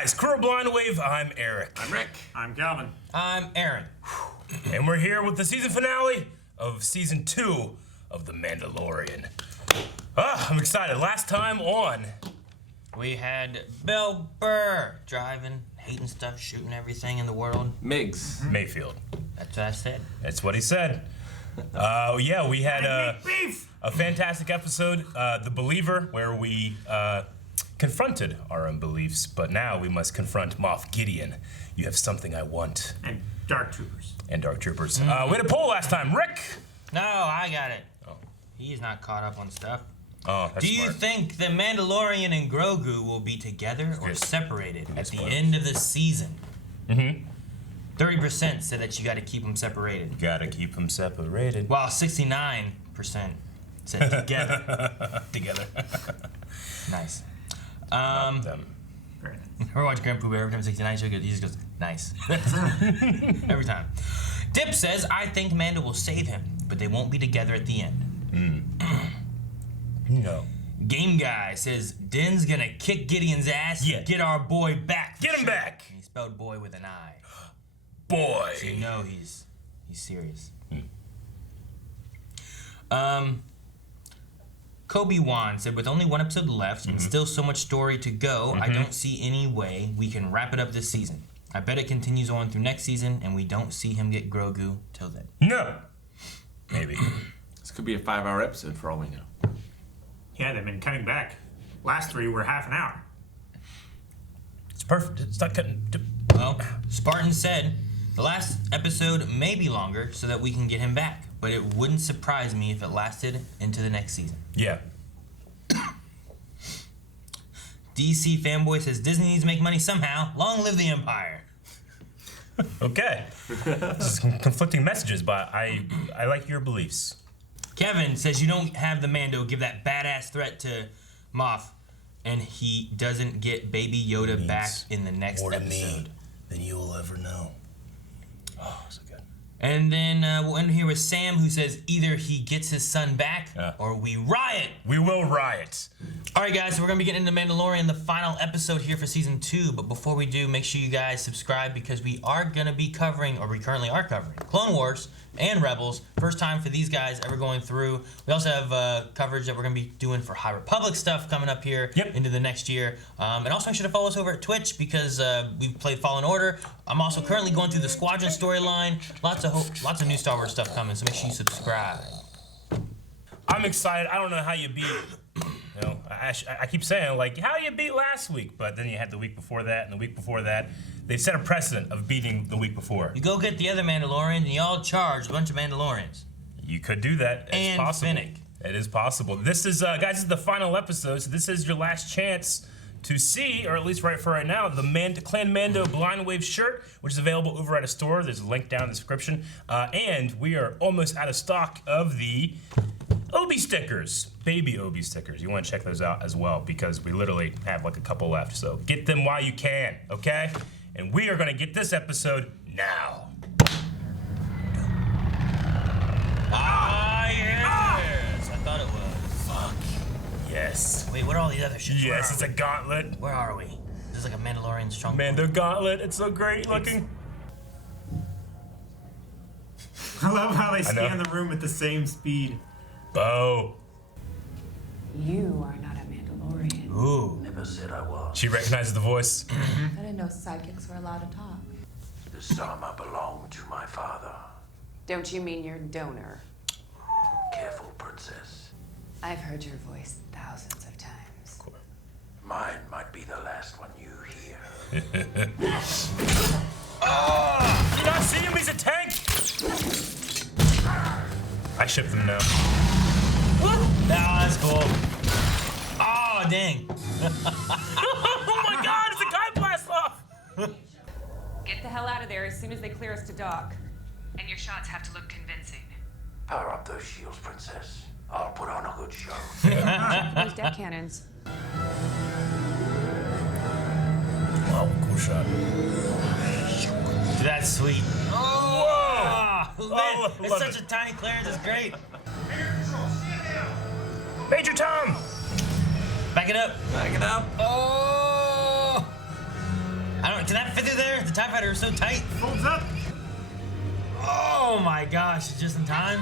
guys, Crew Blind Wave, I'm Eric. I'm Rick. I'm Calvin. I'm Aaron. And we're here with the season finale of season 2 of The Mandalorian. I'm excited. Last time on, We had Bill Burr driving, hating stuff, shooting everything in the world. Miggs. Mayfield. That's what I said. That's what he said. Yeah, we had a fantastic episode, The Believer, where we confronted our own beliefs, but now we must confront Moff Gideon. You have something I want. And Dark Troopers. And Dark Troopers. We had a poll last time. Rick! No, I got it. Oh. He's not caught up on stuff. Oh, that's Do you smart. think the Mandalorian and Grogu will be together or separated at the spoilers. end of the season? Mm-hmm. 30% said that you got to keep them separated, Gotta keep them separated. while 69% said together. Together. Nice. Them. Very nice. Ever watch Grand Pooh Bear? Every time 69 show, he just goes, nice. Every time. Dip says, I think Mando will save him, but they won't be together at the end. No. Game Guy says, Din's gonna kick Gideon's ass Yeah. and get our boy back. for Get him sure." back. And he spelled boy with an I. Boy. So you know he's serious. Kobe Wan said, with only one episode left and still so much story to go, I don't see any way we can wrap it up this season. I bet it continues on through next season, and we don't see him get Grogu till then. No. Maybe. This could be a 5-hour episode for all we know. Yeah, they've been cutting back. Last 3 were half an hour. It's perfect. It's not cutting. Well, Spartan said, the last episode may be longer so that we can get him back, but it wouldn't surprise me if it lasted into the next season. Yeah. DC Fanboy says, Disney needs to make money somehow. Long live the Empire. Okay. This is conflicting messages, but I like your beliefs. Kevin says you don't have the Mando give that badass threat to Moff, and he doesn't get Baby Yoda back in the next episode. Than you will ever know. Oh, so good. And then we'll end here with Sam, who says either he gets his son back or we riot. We will riot. All right, guys, so we're going to be getting into Mandalorian, the final episode here for Season 2. But before we do, make sure you guys subscribe because we are going to be covering, or we currently are covering, Clone Wars and Rebels. First time for these guys ever going through. We also have coverage that we're going to be doing for High Republic stuff coming up here into the next year. And also make sure to follow us over at Twitch because we've played Fallen Order. I'm also currently going through the Squadron storyline. Lots of new Star Wars stuff coming, so make sure you subscribe. I'm excited. I don't know how you beat. You know, I keep saying like how you beat last week, but then you had the week before that and the week before that. They've set a precedent of beating the week before. You go get the other Mandalorians and you all charge a bunch of Mandalorians. You could do that. It's And possible. Finnick. It is possible. This is guys. This is the final episode, so this is your last chance to see, or at least right for right now, the Clan Mando Blind Wave shirt, which is available over at a store. There's a link down in the description. And we are almost out of stock of the Obi stickers, baby Obi stickers. You want to check those out as well because we literally have like a couple left. So get them while you can, okay? And we are gonna get this episode now. Yes! I thought it was. Fuck. Yes. Wait, what are all these other shits? Yes, it's a gauntlet. Where are we? This is like a Mandalorian strong. Mando gauntlet. It's so great looking. I love how they I know. scan the room at the same speed. Bo. You are not a Mandalorian. Ooh. Never said I was. She recognizes the voice. I didn't know psychics were allowed to talk. This armor belonged to my father. Don't you mean your donor? Careful, princess. I've heard your voice thousands of times. Mine might be the last one you hear. Oh! You not see him? He's a tank! I ship them now. Oh, that's cool. Oh, dang. Oh my god, it's a guy blast off! Get the hell out of there as soon as they clear us to dock. And your shots have to look convincing. Power up those shields, princess. I'll put on a good show. Those deck cannons. Wow, cool shot. That's sweet. Oh! Man, Oh, it's love such it. a tiny clearance. It's great. Major Tom! Back it up. Back it up. Oh! fit through there? The TIE fighter is so tight. Folds up. Oh my gosh, just in time.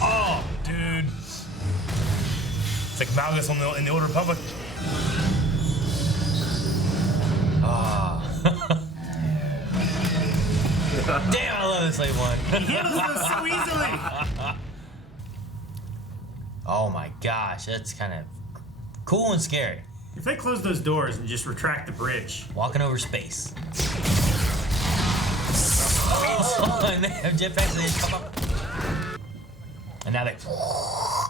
Oh, dude. It's like Malgus in the Old Republic. Damn, I love this Slave One. He handles those so easily. Oh my gosh, that's kind of cool and scary. If they close those doors and just retract the bridge. Walking over space. Oh, and they have jetpacks and they come up. And now they.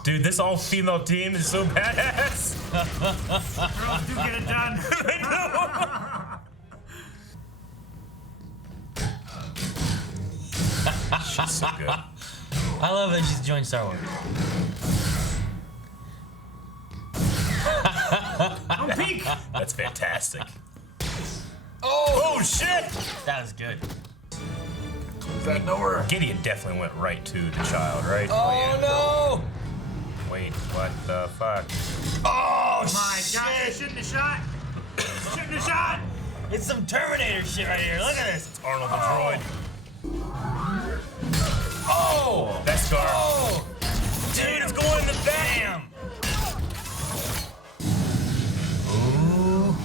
Dude, this all-female team is so badass. Girls do get it done. She's so good. I love that she's joined Star Wars. Don't peek. That's fantastic. Oh, shit! that was good. Is that door? Gideon definitely went right to the child, right? Oh Wait, what the fuck? no! Oh My gosh, I shouldn't have shot. Shouldn't have shot. It's some Terminator shit right here. Look at this. Arnold the droid. Oh! Beskar. Oh! Dude, it's going in the back. Damn! Ooh.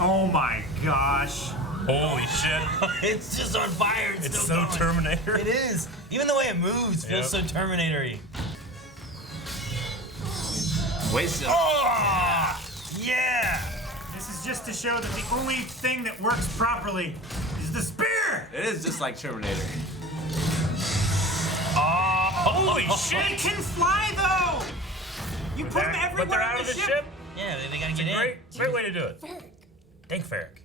Oh my gosh. Holy shit. It's just on fire. It's still so going. Terminator. It is. Even the way it moves feels so Terminator-y. Wasted. Oh! Yeah! This is just to show that the only thing that works properly is the spear. It is just like Terminator. Holy They shit. can fly though. You put them everywhere But they're on out of the ship. ship? Yeah, they gotta get in. Great way to do it. Thank Ferric.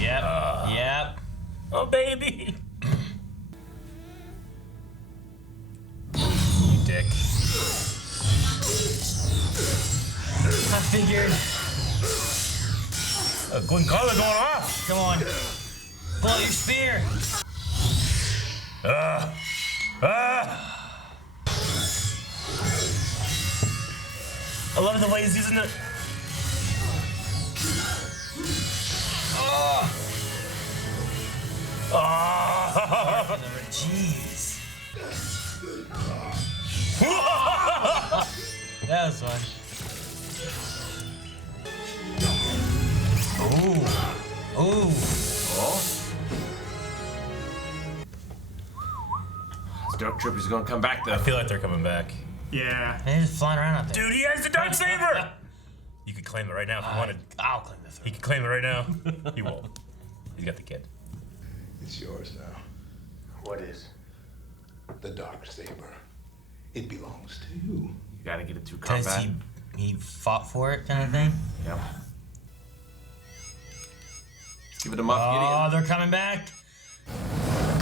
Yep. Yep. Oh, baby. You dick. I figured. Glengarla going off. Come on. Pull out your spear. I love the way he's using it. Jeez. That was fun. Ooh. Ooh. Dark Troopers gonna come back though. I feel like they're coming back. Yeah. They're just flying around out there. Dude, he has the Darksaber! You could claim it right now if you wanted. I'll claim this. He could claim it right now. He won't. He's got the kid. It's yours now. What is? The dark saber. It belongs to you. You gotta get it through Because combat. he fought for it, kind of thing. Yep. Give it a muff, Oh, Gideon. they're coming back.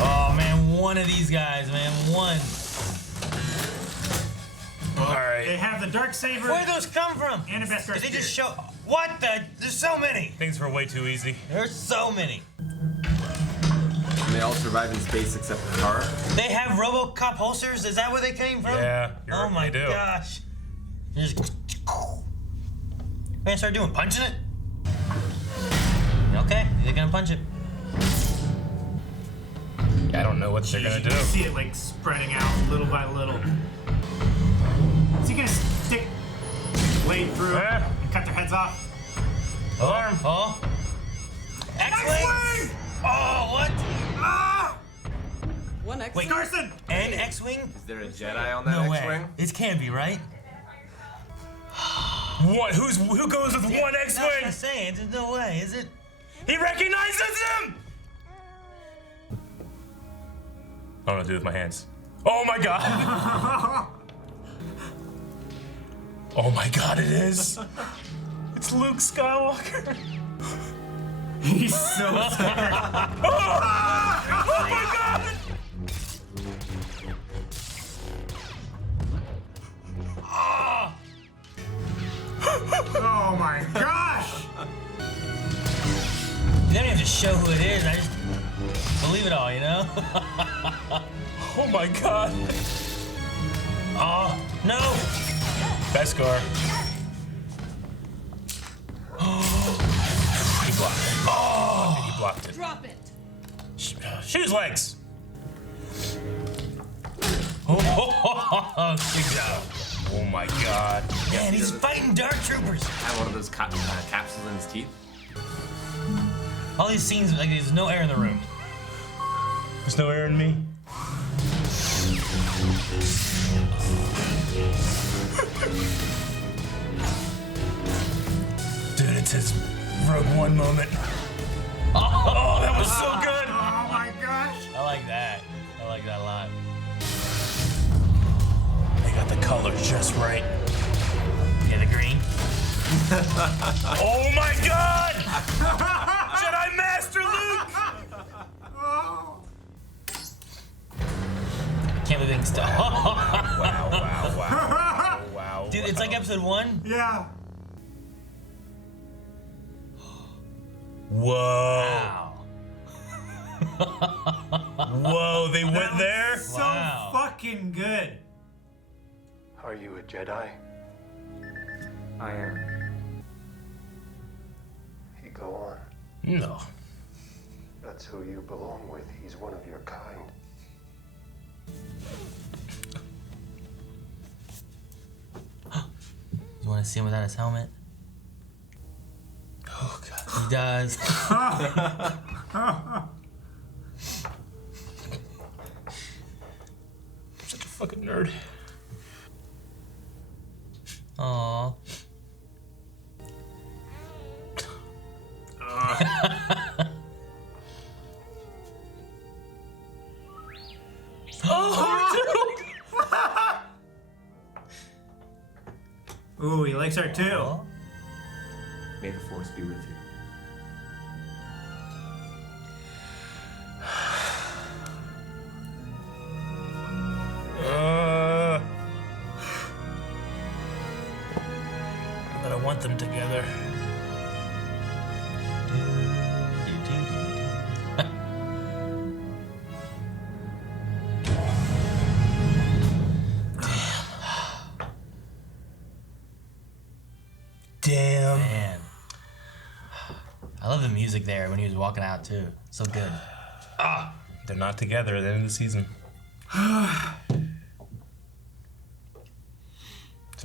Oh man, one of these guys, man, one. All They right. have the dark saber. Where'd those come from? And a Beskar Did they just spear. show? What the? There's so many. Things were way too easy. There's so many. And they all survive in space except the car. They have RoboCop holsters. Is that where they came from? Yeah, Oh my they do. gosh. Just. Man, start doing punching it. Okay, they're gonna punch it. I don't know what they're Jeez, gonna you do. can see it like spreading out little by little. Is he gonna stick blade through Yeah. and cut their heads off? Alarm. Oh. X-Wing. X-Wing! Oh, what? Ah! One X. Wait, Carson! and X-Wing? Is there a Jedi on that No way. X-Wing? It can't be, right? What? Who goes with one That's what I'm X-Wing? saying. There's no way, is it? He recognizes him! I don't know what to do with my hands. Oh my god! Oh my god, it is! It's Luke Skywalker! He's so scared. Oh my god! Oh my gosh! You don't even have to show who it is. I just believe it all, you know? Oh my god! Oh, no! Beskar. blocked it. Drop it. Shoot his legs. Oh, good job. Oh my god. Man, he's fighting dark troopers. Have one of those capsules in his teeth. All these scenes, like there's no air in the room. There's no air in me. Dude, it's his Rogue One moment. Oh, that was so good. Oh my gosh. I like that. I like that a lot. They got the color just right. Yeah, the green. Oh my god! Jedi Master Luke! Can't believe they can stop. Wow. Dude, it's like episode 1. Yeah. Whoa. Wow. Whoa, they went there? So Wow. fucking good. Are you a Jedi? I am. You go on. No. That's who you belong with. He's one of your kind. You want to see him without his helmet? Oh god. He does. Such a fucking nerd. Aww. Ooh, he likes her too. Oh. May the force be with you. But I want them together. Damn. Man. I love the music there when he was walking out too. So good. They're not together at the end of the season. Some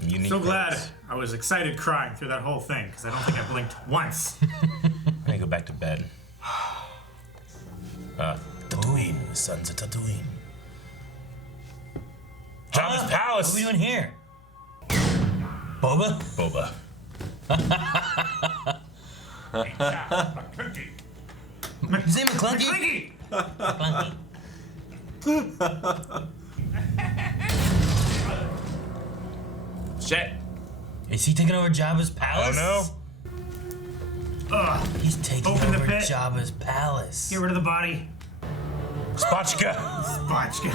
unique. So glad quotes. I was excited crying through that whole thing because I don't think I blinked once. I'm gonna go back to bed. Tatooine, sons of Tatooine. Jabba's What palace. are we doing here? Boba? Boba. You say McClunky? Clinky! McClunky. Shit. Is he taking over Jabba's I palace? don't know. Ugh. He's taking Open the over pit. Jabba's palace. Get rid of the body. Spotchka. Botchka.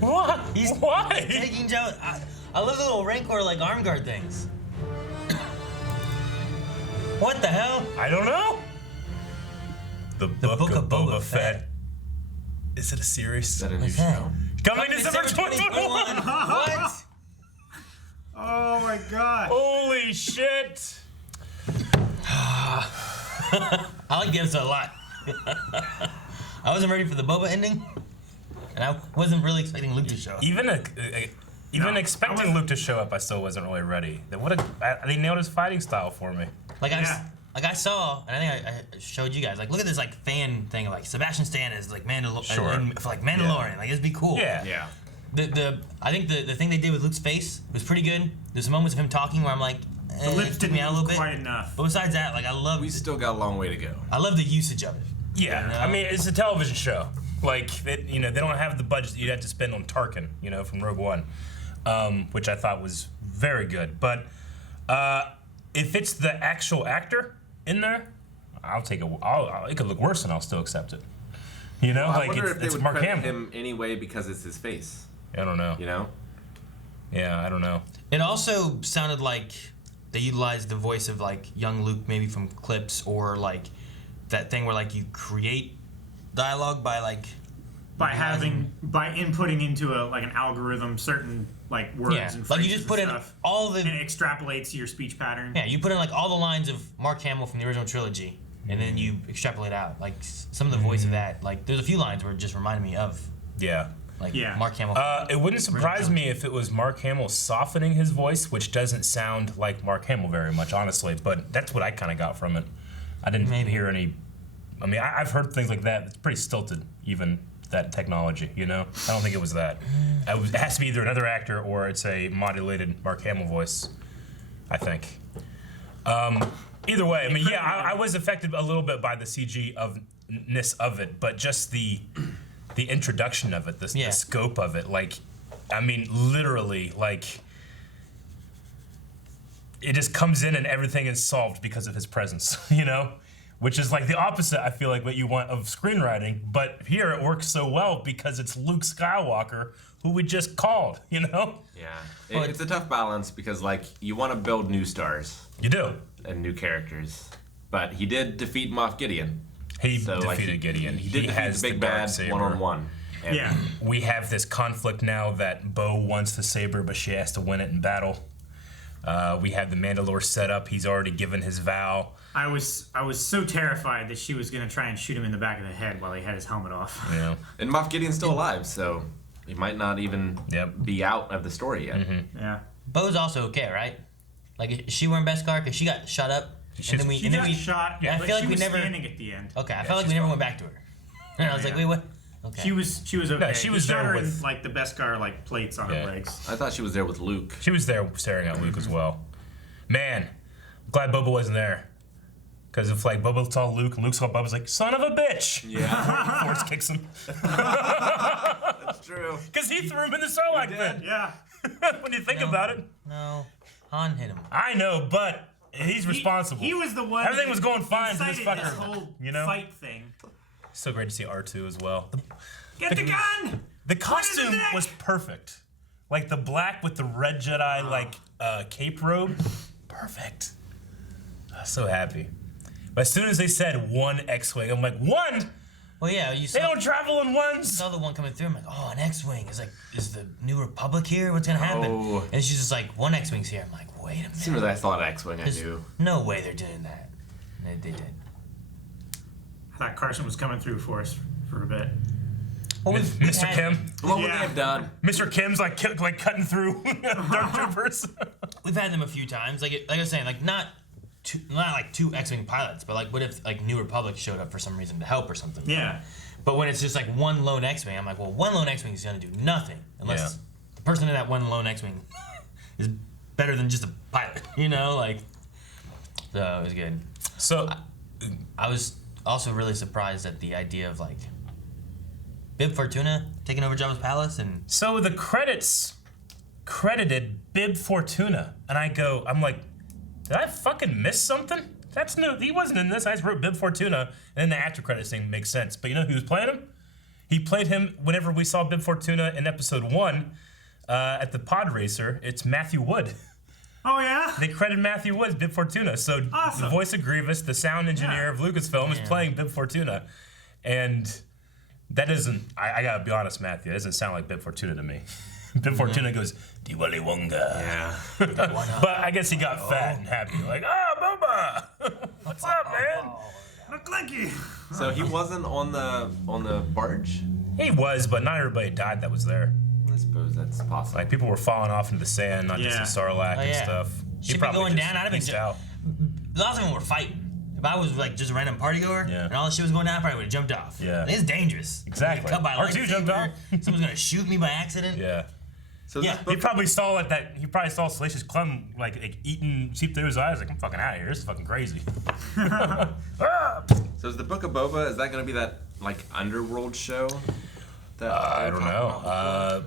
What? He's Why? taking Jabba. I love the little Rancor like arm guard things. What the hell? I don't know. The Book of Boba Fett. Is it a series? Is that a new What's that? show? Coming December 2021. What? Oh my god. Holy shit. I like the episode a lot. I wasn't ready for the Boba ending, and I wasn't really expecting Luke to show up. Even No, expecting Luke to show up, I still wasn't really ready. They nailed his fighting style for me. Like Yeah. I saw, and I think I showed you guys. Like, look at this like fan thing of like Sebastian Stan is like Sure. for like Mandalorian. Like, it'd be cool. Yeah. Yeah. I think the thing they did with Luke's face was pretty good. There's some moments of him talking where I'm like, The lips took didn't me out a little move bit. quite enough. But besides that, like I love We still got a long way to go. the usage of it. Yeah. You know? I mean, it's a television show. Like, they don't have the budget that you'd have to spend on Tarkin, from Rogue One, which I thought was very good. But if it's the actual actor in there, I'll take it. It could look worse, and I'll still accept it. I like wonder if they it's would Mark credit Hamill. him anyway because it's his face. I don't know. You know? Yeah, I don't know. It also sounded like they utilized the voice of like young Luke, maybe from clips, or like that thing where like you create dialogue by like By inputting into an algorithm certain like words yeah, and phrases like you just put in and stuff, all the and it extrapolates your speech pattern. yeah, you put in like all the lines of Mark Hamill from the original trilogy, and then you extrapolate out. Like some of the voice of that, like there's a few lines where it just reminded me of like Mark Hamill. It wouldn't surprise me if it was Mark Hamill softening his voice, which doesn't sound like Mark Hamill very much, honestly. But that's what I kind of got from it. I didn't hear any. I mean, I've heard things like that. It's pretty stilted, even that technology. You know, I don't think it was that. It has to be either another actor or it's a modulated Mark Hamill voice. I think. Either way, I mean, yeah, I was affected a little bit by the CG-ness of it, but just the introduction of it, the scope of it, like, I mean, literally, like, it just comes in and everything is solved because of his presence, you know? Which is like the opposite, I feel like, what you want of screenwriting, but here it works so well because it's Luke Skywalker, who we just called, you know? Yeah, it's a tough balance because, like, you want to build new stars. You do. And new characters. But he did defeat Moff Gideon. He defeated Gideon. He did defeat the big bad one-on-one. Yeah. We have this conflict now that Bo wants the saber, but she has to win it in battle. We have the Mandalore set up. He's already given his vow. I was so terrified that she was gonna try and shoot him in the back of the head while he had his helmet off. Yeah. And Moff Gideon's still alive, so he might not even be out of the story yet. Mm-hmm. Yeah. Bo's also okay, right? Like, is she wearing Beskar? Because she got shot up. She got shot. Yeah, I feel like she we was never. standing at the end. Okay, I felt like we never went back to her. And I was like, wait, what? Okay. She was okay. No, she was He shot there her with in, like the Beskar like plates on her legs. I thought she was there with Luke. She was there staring at Luke as well. Man, I'm glad Boba wasn't there. Because if like Boba saw Luke and Luke saw Boba's like, son of a bitch! Yeah. Force kicks him. That's true. Because he threw him in the Sarlacc pit. Yeah. When you think about it. No, Han hit him. I know, but he's responsible. He was the one. Everything was going fine for this incited fucker. whole You know? fight thing. So great to see R2 as well. Get the gun! The costume was perfect. Like the black with the red Jedi like cape robe. Perfect. I was so happy. But as soon as they said one X-Wing, I'm like, one? Well, yeah, you saw. They don't travel in I ones. saw the one coming through. I'm like, oh, an X-wing. It's like, is the New Republic here? What's gonna happen? Oh. And she's just like, one X-wing's here. I'm like, wait a minute. As soon as I saw an X-Wing, I There's knew. no way they're doing that. And they did. I thought Carson was coming through for us for a bit. Well, Mr. Kim. What would they Yeah. have done? Mr. Kim's like cutting through Dark Troopers. We've had them a few times. Like I was saying, like not like two X-wing pilots, but like what if like New Republic showed up for some reason to help or something? Yeah. But when it's just like one lone X-wing, I'm like, well, one lone X-wing is gonna do nothing unless the person in that one lone X-wing is better than just a pilot, you know? Like, so it was good. So I was also really surprised at the idea of like Bib Fortuna taking over Jabba's palace, and So the credits credited Bib Fortuna, and I'm like, did I fucking miss something? That's new. He wasn't in this. I just wrote Bib Fortuna, and then the after credits thing makes sense. But you know who was playing him? He played him whenever we saw Bib Fortuna in episode 1 at the pod racer. It's Matthew Wood. Oh yeah. They credited Matthew Wood as Bib Fortuna. So Awesome. the voice of Grievous, the sound engineer of Lucasfilm, is playing Bib Fortuna, and that doesn't. I gotta be honest, Matthew. It doesn't sound like Bib Fortuna to me. Bib Fortuna goes Diwali Wonga. Yeah. But I guess he got fat and happy. Like, Boba, what's up, man? Look like you. So he wasn't on the barge? He was, but not everybody died that was there. I suppose that's possible. Like people were falling off into the sand, not just in Sarlacc and stuff. He Ship be probably going just down. I'd have been peaced out. lots of them were fighting. If I was like just a random party goer and all the shit was going down, I probably would have jumped off. Yeah. It's dangerous. Exactly. Get cut by a R2 jumped lightsaber, off. Someone's gonna shoot me by accident. Yeah. So Yeah. this He book, probably saw it that he probably saw Salacious Clem like eating seep through his eyes. Like, I'm fucking out of here. This is fucking crazy. so is the Book of Boba, is that going to be that like underworld show? That I don't know.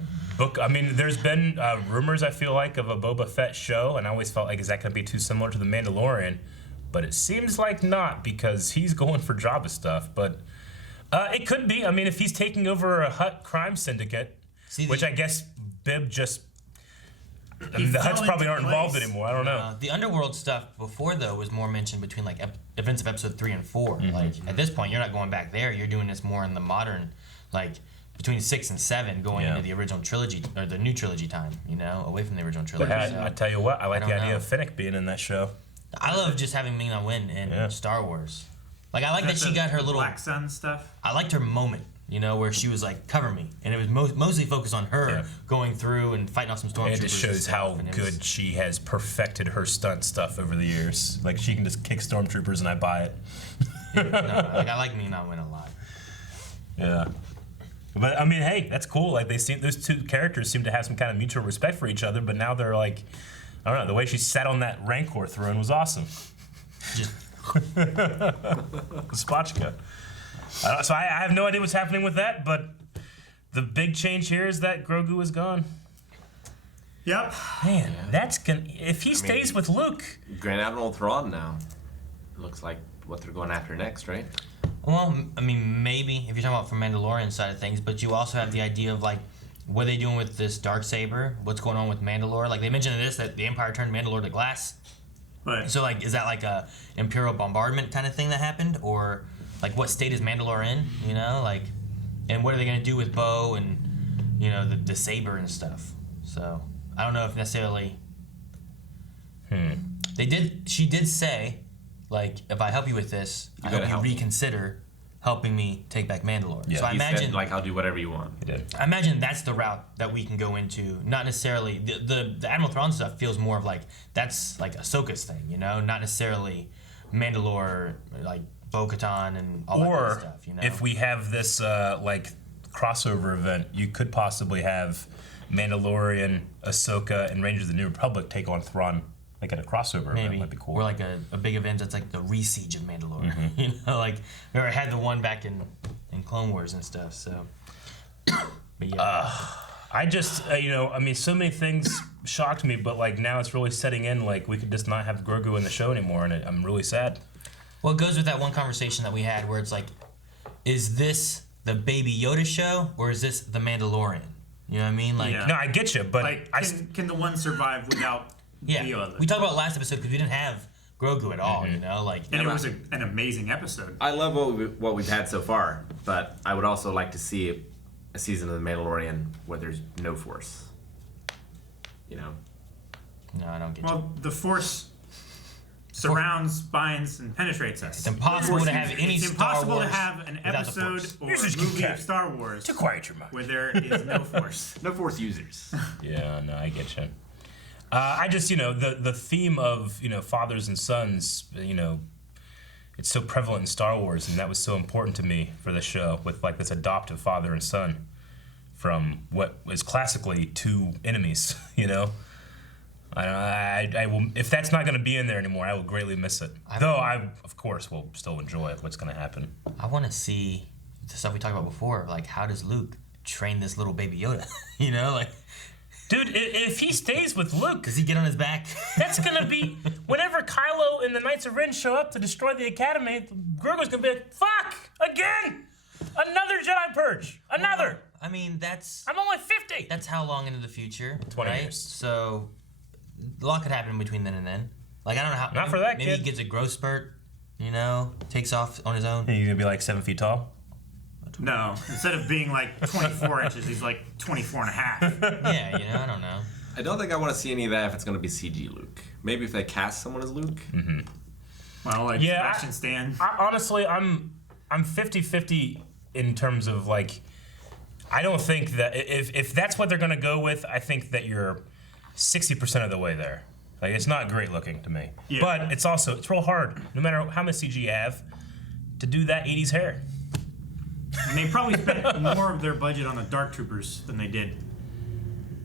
I mean, there's been rumors, I feel like, of a Boba Fett show, and I always felt like, is that going to be too similar to The Mandalorian? But it seems like not, because he's going for Jabba stuff. But it could be. I mean, if he's taking over a Hutt crime syndicate, which I guess Bib just... I mean, the Hutts probably aren't involved anymore. I don't know. The underworld stuff before though was more mentioned between like events of episode 3 and 4. Like at this point, you're not going back there. You're doing this more in the modern, like between 6 and 7, going into the original trilogy or the new trilogy time. You know, away from the original trilogy. I tell you what, I like the idea know. of Finnick being in that show. I love just having Ming-Na Wen in Star Wars. Like, I like that she got her little Black Sun stuff. I liked her moment, you know, where she was like, cover me. And it was mostly focused on her going through and fighting off some stormtroopers. And it just shows how and good she has perfected her stunt stuff over the years. Like, she can just kick stormtroopers and I buy it. No, like, I like me not winning a lot. Yeah. But, I mean, hey, that's cool. Like, those two characters seem to have some kind of mutual respect for each other, but now they're like, I don't know, the way she sat on that Rancor throne was awesome. Just Spotchka. So I have no idea what's happening with that, but the big change here is that Grogu is gone. Yep. Man, that's gonna. If he stays with Luke, Grand Admiral Thrawn now. Looks like what they're going after next, right? Well, I mean, maybe if you're talking about from Mandalorian side of things, but you also have the idea of like, what are they doing with this Darksaber? What's going on with Mandalore? Like they mentioned in this that the Empire turned Mandalore to glass. Right. So like, is that like a Imperial bombardment kind of thing that happened, or like what state is Mandalore in? You know, like, and what are they gonna do with Bo and you know the saber and stuff? So I don't know if necessarily. She did say, like, if I help you with this, I hope you reconsider helping me take back Mandalore. Yeah, so I He imagine, said, like, I'll do whatever you want. he did. I imagine that's the route that we can go into. Not necessarily the Admiral Thrawn stuff feels more of like that's like Ahsoka's thing, you know, not necessarily Mandalore, like Bo-Katan and all that kind of stuff. You know, if we have this like crossover event, you could possibly have Mandalorian, Ahsoka, and Rangers of the New Republic take on Thrawn. Like at a crossover event might be cool. Or like a big event that's like the re-siege of Mandalore. You know, like we already had the one back in Clone Wars and stuff. So, but yeah. I just, you know, I mean, so many things shocked me, but like now it's really setting in. Like we could just not have Grogu in the show anymore, and I'm really sad. Well, it goes with that one conversation that we had where it's like, is this the Baby Yoda show or is this the Mandalorian? You know what I mean? Like, Yeah. No, I get you, but Like, can the one survive without the other? we talked about last episode because we didn't have Grogu at all. You know, like, And it was an amazing episode. I love what we've had so far, but I would also like to see a season of The Mandalorian where there's no Force. You know? no, I don't get you. Well, the Force surrounds, binds, and penetrates us. It's impossible to have any It's Star impossible Wars to have an without the episode Force. or Yours a is movie cat. of Star Wars to quiet your mind. where there is no Force. No Force users. Yeah, no, I get you. I just, you know, the theme of, you know, fathers and sons, you know, it's so prevalent in Star Wars, and that was so important to me for this show, with like this adoptive father and son from what was classically two enemies, you know. I will, if that's not going to be in there anymore, I will greatly miss it. Though I, of course, will still enjoy what's going to happen. I want to see the stuff we talked about before. Like, how does Luke train this little Baby Yoda? You know, like, Dude, if he stays with Luke, does he get on his back? that's gonna be whenever Kylo and the Knights of Ren show up to destroy the Academy. Grogu's gonna be like, "Fuck again, another Jedi purge, another." I mean, that's I'm only 50. that's how long into the future? 20 right? years. So a lot could happen between then and then. Like, I don't know how. Not for that maybe kid. he gets a growth spurt. You know, takes off on his own. He's gonna be like 7 feet tall. No, instead of being like 24 inches, he's like 24 and a half. Yeah, you know, I don't know. I don't think I want to see any of that if it's going to be CG Luke. Maybe if they cast someone as Luke. Well, like Yeah, Sebastian Stan. Honestly, I'm 50-50 in terms of like, I don't think that if that's what they're gonna go with, I think that you're 60% of the way there. Like, it's not great looking to me, Yeah. but it's real hard, no matter how much CG you have, to do that 80s hair. And they probably spent more of their budget on the Dark Troopers than they did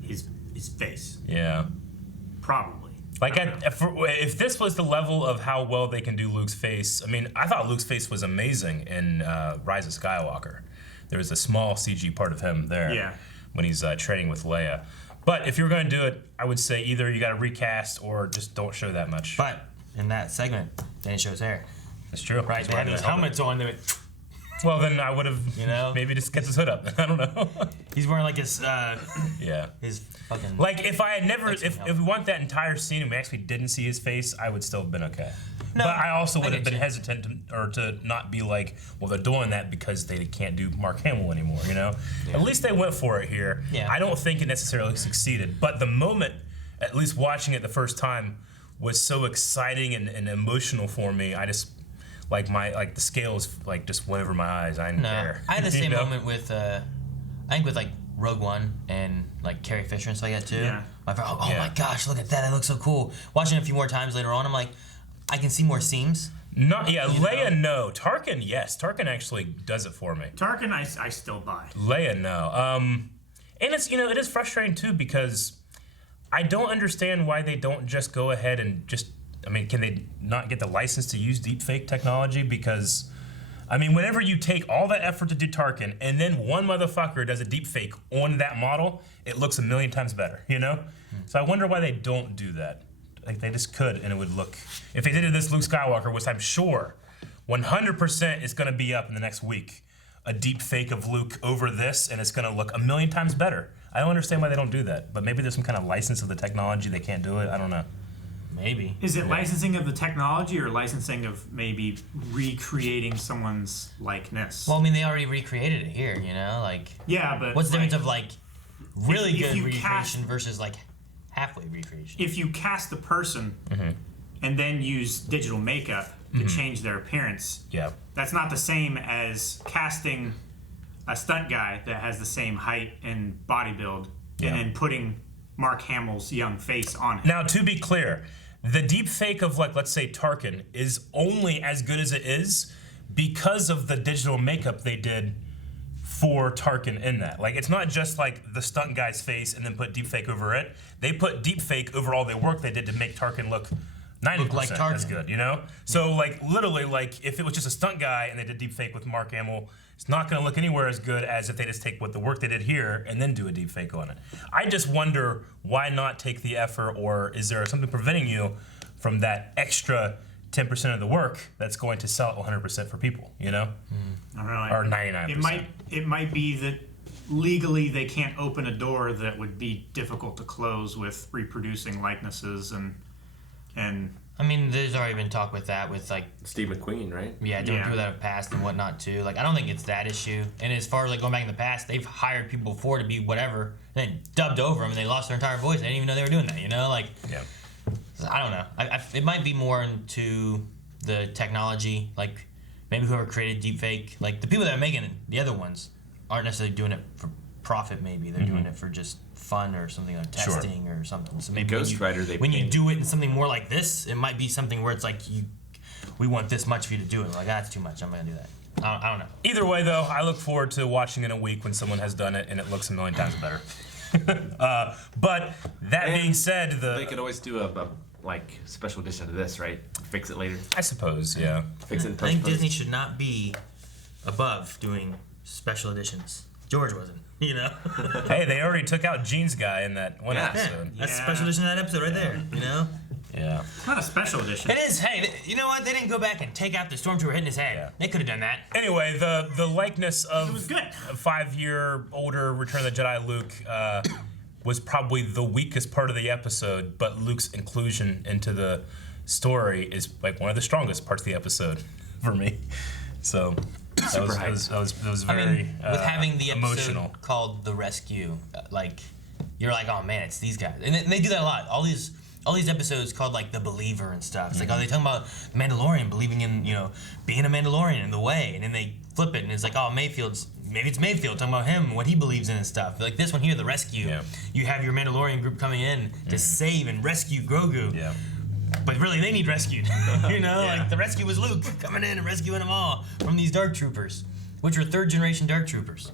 his face. Yeah. Probably. Like, if this was the level of how well they can do Luke's face, I mean, I thought Luke's face was amazing in Rise of Skywalker. There was a small CG part of him there when he's training with Leia. But if you're going to do it, I would say either you got to recast or just don't show that much. But in that segment, then it shows hair. That's true. Right, they had those helmets on. They went, Well, then I would have, You know? maybe just get his hood up. I don't know. he's wearing like his Yeah. his fucking. Like, if I had never, That's if we want that entire scene and we actually didn't see his face, I would still have been okay. No, But I also would I have get been you. hesitant to not be like, well, they're doing that because they can't do Mark Hamill anymore, you know? At least they went for it here. Yeah. I don't think it necessarily succeeded. But the moment, at least watching it the first time, was so exciting and emotional for me. I just, like the scales like just went over my eyes. I didn't No, care. I had the same You know? moment with I think with like Rogue One and like Carrie Fisher and stuff like that too. Yeah. My friend, oh Yeah. my gosh, look at that! That looks so cool. Watching it a few more times later on, I'm like, I can see more seams. Not yeah, You Leia no. Tarkin yes. Tarkin actually does it for me. Tarkin, I still buy. Leia no. And it's it is frustrating too because I don't understand why they don't just go ahead and just. I mean, can they not get the license to use deepfake technology? Because, I mean, whenever you take all that effort to do Tarkin and then one motherfucker does a deepfake on that model, it looks a million times better, you know? So I wonder why they don't do that. Like, they just could, and it would look... If they did this Luke Skywalker, which I'm sure 100% is going to be up in the next week, a deepfake of Luke over this, and it's going to look a million times better. I don't understand why they don't do that, but maybe there's some kind of license of the technology they can't do it. I don't know. Maybe. Is it licensing of the technology or licensing of maybe recreating someone's likeness? Well, I mean, they already recreated it here, you know? Like, yeah, but what's the difference of like really if good you recreation cast- versus like halfway recreation? if you cast the person and then use digital makeup to change their appearance, Yeah. that's not the same as casting a stunt guy that has the same height and body build Yeah. and then putting Mark Hamill's young face on him. Now, to be clear, the deep fake of, like, let's say Tarkin is only as good as it is because of the digital makeup they did for Tarkin in that. Like, it's not just like the stunt guy's face and then put deep fake over it. They put deep fake over all the work they did to make Tarkin look 90% like as Tarkin. good, you know? So, like, literally, like, if it was just a stunt guy and they did deep fake with Mark Hamill, it's not going to look anywhere as good as if they just take what the work they did here and then do a deep fake on it. I just wonder why not take the effort, or is there something preventing you from that extra 10% of the work that's going to sell it 100% for people, you know? I don't know. Or 99%. It might be that legally they can't open a door that would be difficult to close with reproducing likenesses and I mean, there's already been talk with that, with like, Steve McQueen, right? yeah, doing people that have passed and whatnot too. Like, I don't think it's that issue. And as far as like going back in the past, they've hired people before to be whatever, and then dubbed over them, and they lost their entire voice. They didn't even know they were doing that. You know, like, Yeah. I don't know. It might be more into the technology. Like, maybe whoever created deepfake, like the people that are making the other ones, aren't necessarily doing it for profit. Maybe they're doing it for just fun or something, like testing or something. So maybe Ghost Rider, when you do it in something more like this, it might be something where it's like we want this much for you to do it. Like, that's too much. I'm not gonna do that. I don't know. Either way, though, I look forward to watching in a week when someone has done it and it looks a million times better. But that being said, They could always do a like special edition of this, right? Fix it later. I suppose, yeah. Fix it in I think post. Disney should not be above doing special editions. George wasn't, you know. Hey, they already took out Gene's guy in that one Yeah. episode. That's Yeah. a special edition of that episode right there, you know. Yeah. it's not a special edition. It is. Hey, you know what? They didn't go back and take out the stormtrooper hitting his head. Yeah. They could have done that. Anyway, the likeness of It was good. a 5-year older Return of the Jedi Luke was probably the weakest part of the episode, but Luke's inclusion into the story is like one of the strongest parts of the episode for me. So that was very I mean, with having the episode emotional. called "The Rescue," like you're like, oh man, it's these guys, and they do that a lot. All these episodes called like The Believer and stuff. It's like, oh, they talking about Mandalorian believing in, you know, being a Mandalorian in the way, and then they flip it and it's like, oh, maybe it's Mayfield talking about him, what he believes in and stuff. Like this one here, The Rescue. Yeah. You have your Mandalorian group coming in to save and rescue Grogu. Yeah. But really, they need rescued. You know, Yeah. like the rescue was Luke coming in and rescuing them all from these Dark Troopers, which were 3rd generation Dark Troopers.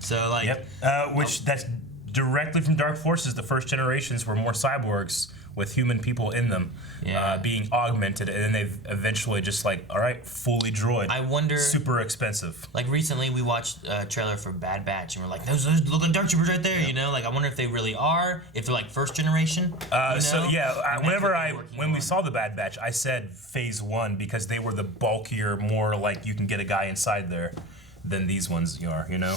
So like, Yep. Which that's directly from Dark Forces. The first generations were more cyborgs with human people in them, Yeah. being augmented, and then they've eventually just like, all right, fully droid. I wonder. Super expensive. Like recently, we watched a trailer for Bad Batch, and we're like, those look like Dark Troopers right there. You know, like I wonder if they really are, if they're like 1st generation. You So know? yeah, And that's whenever what they're working when we on. saw the Bad Batch, I said Phase 1 because they were the bulkier, more like you can get a guy inside there than these ones are. You know.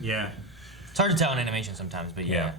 Yeah. It's hard to tell in animation sometimes, but yeah.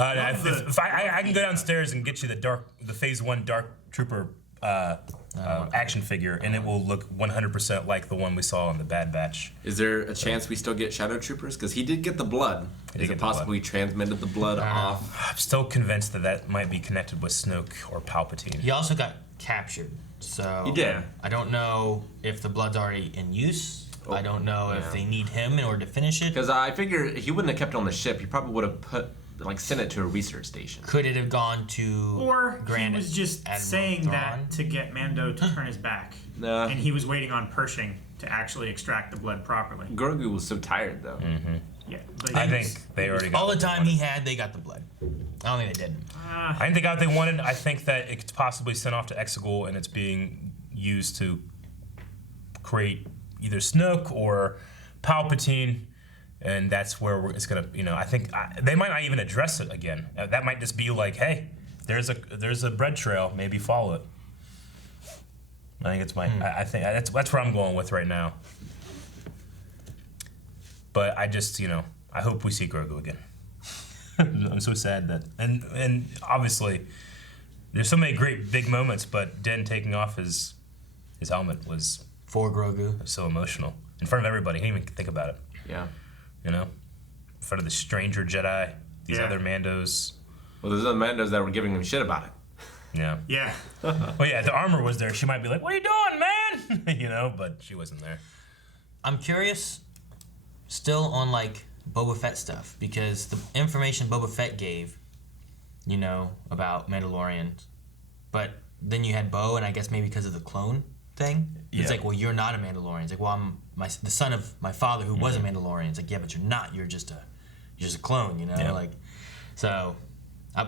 If I can go downstairs and get you the Phase 1 Dark Trooper action figure, and it will look 100% like the one we saw in the Bad Batch. Is there a chance we still get Shadow Troopers? Because he did get the blood. did Is get it the blood. possible he transmitted the blood off? I'm still convinced that might be connected with Snoke or Palpatine. He also got captured. So He did. I don't know if the blood's already in use. I don't know if they need him in order to finish it. Because I figure he wouldn't have kept it on the ship. He probably would have sent it to a research station. Could it have gone to Or Grand he was just Admiral saying Thrawn? that to get Mando to turn his back. Nah. And he was waiting on Pershing to actually extract the blood properly. Grogu was so tired, though. Yeah, but I he think was- they already got All the what they time wanted. he had, they got the blood. I don't think they didn't. I think they got what they wanted. I think that it's possibly sent off to Exegol and it's being used to create either Snoke or Palpatine, and that's where it's gonna. I think they might not even address it again. That might just be like, hey, there's a bread trail. Maybe follow it. I think it's my. I think that's where I'm going with right now. But I just, I hope we see Grogu again. I'm so sad that, and obviously, there's so many great big moments, but Den taking off his helmet was For Grogu. so emotional in front of everybody. He didn't even think about it. Yeah. In front of the stranger Jedi, these Yeah. other Mandos. Well, there's other Mandos that were giving him shit about it. Yeah. Yeah. Well, yeah. If the armor was there, she might be like, "What are you doing, man?" But she wasn't there. I'm curious still on like Boba Fett stuff because the information Boba Fett gave, about Mandalorians, but then you had Bo, and I guess maybe because of the clone thing, Yeah. it's like, well, you're not a Mandalorian. It's like, well, I'm the son of my father who was a Mandalorian. It's like, yeah, but you're not. You're just a clone, Yeah. Like, so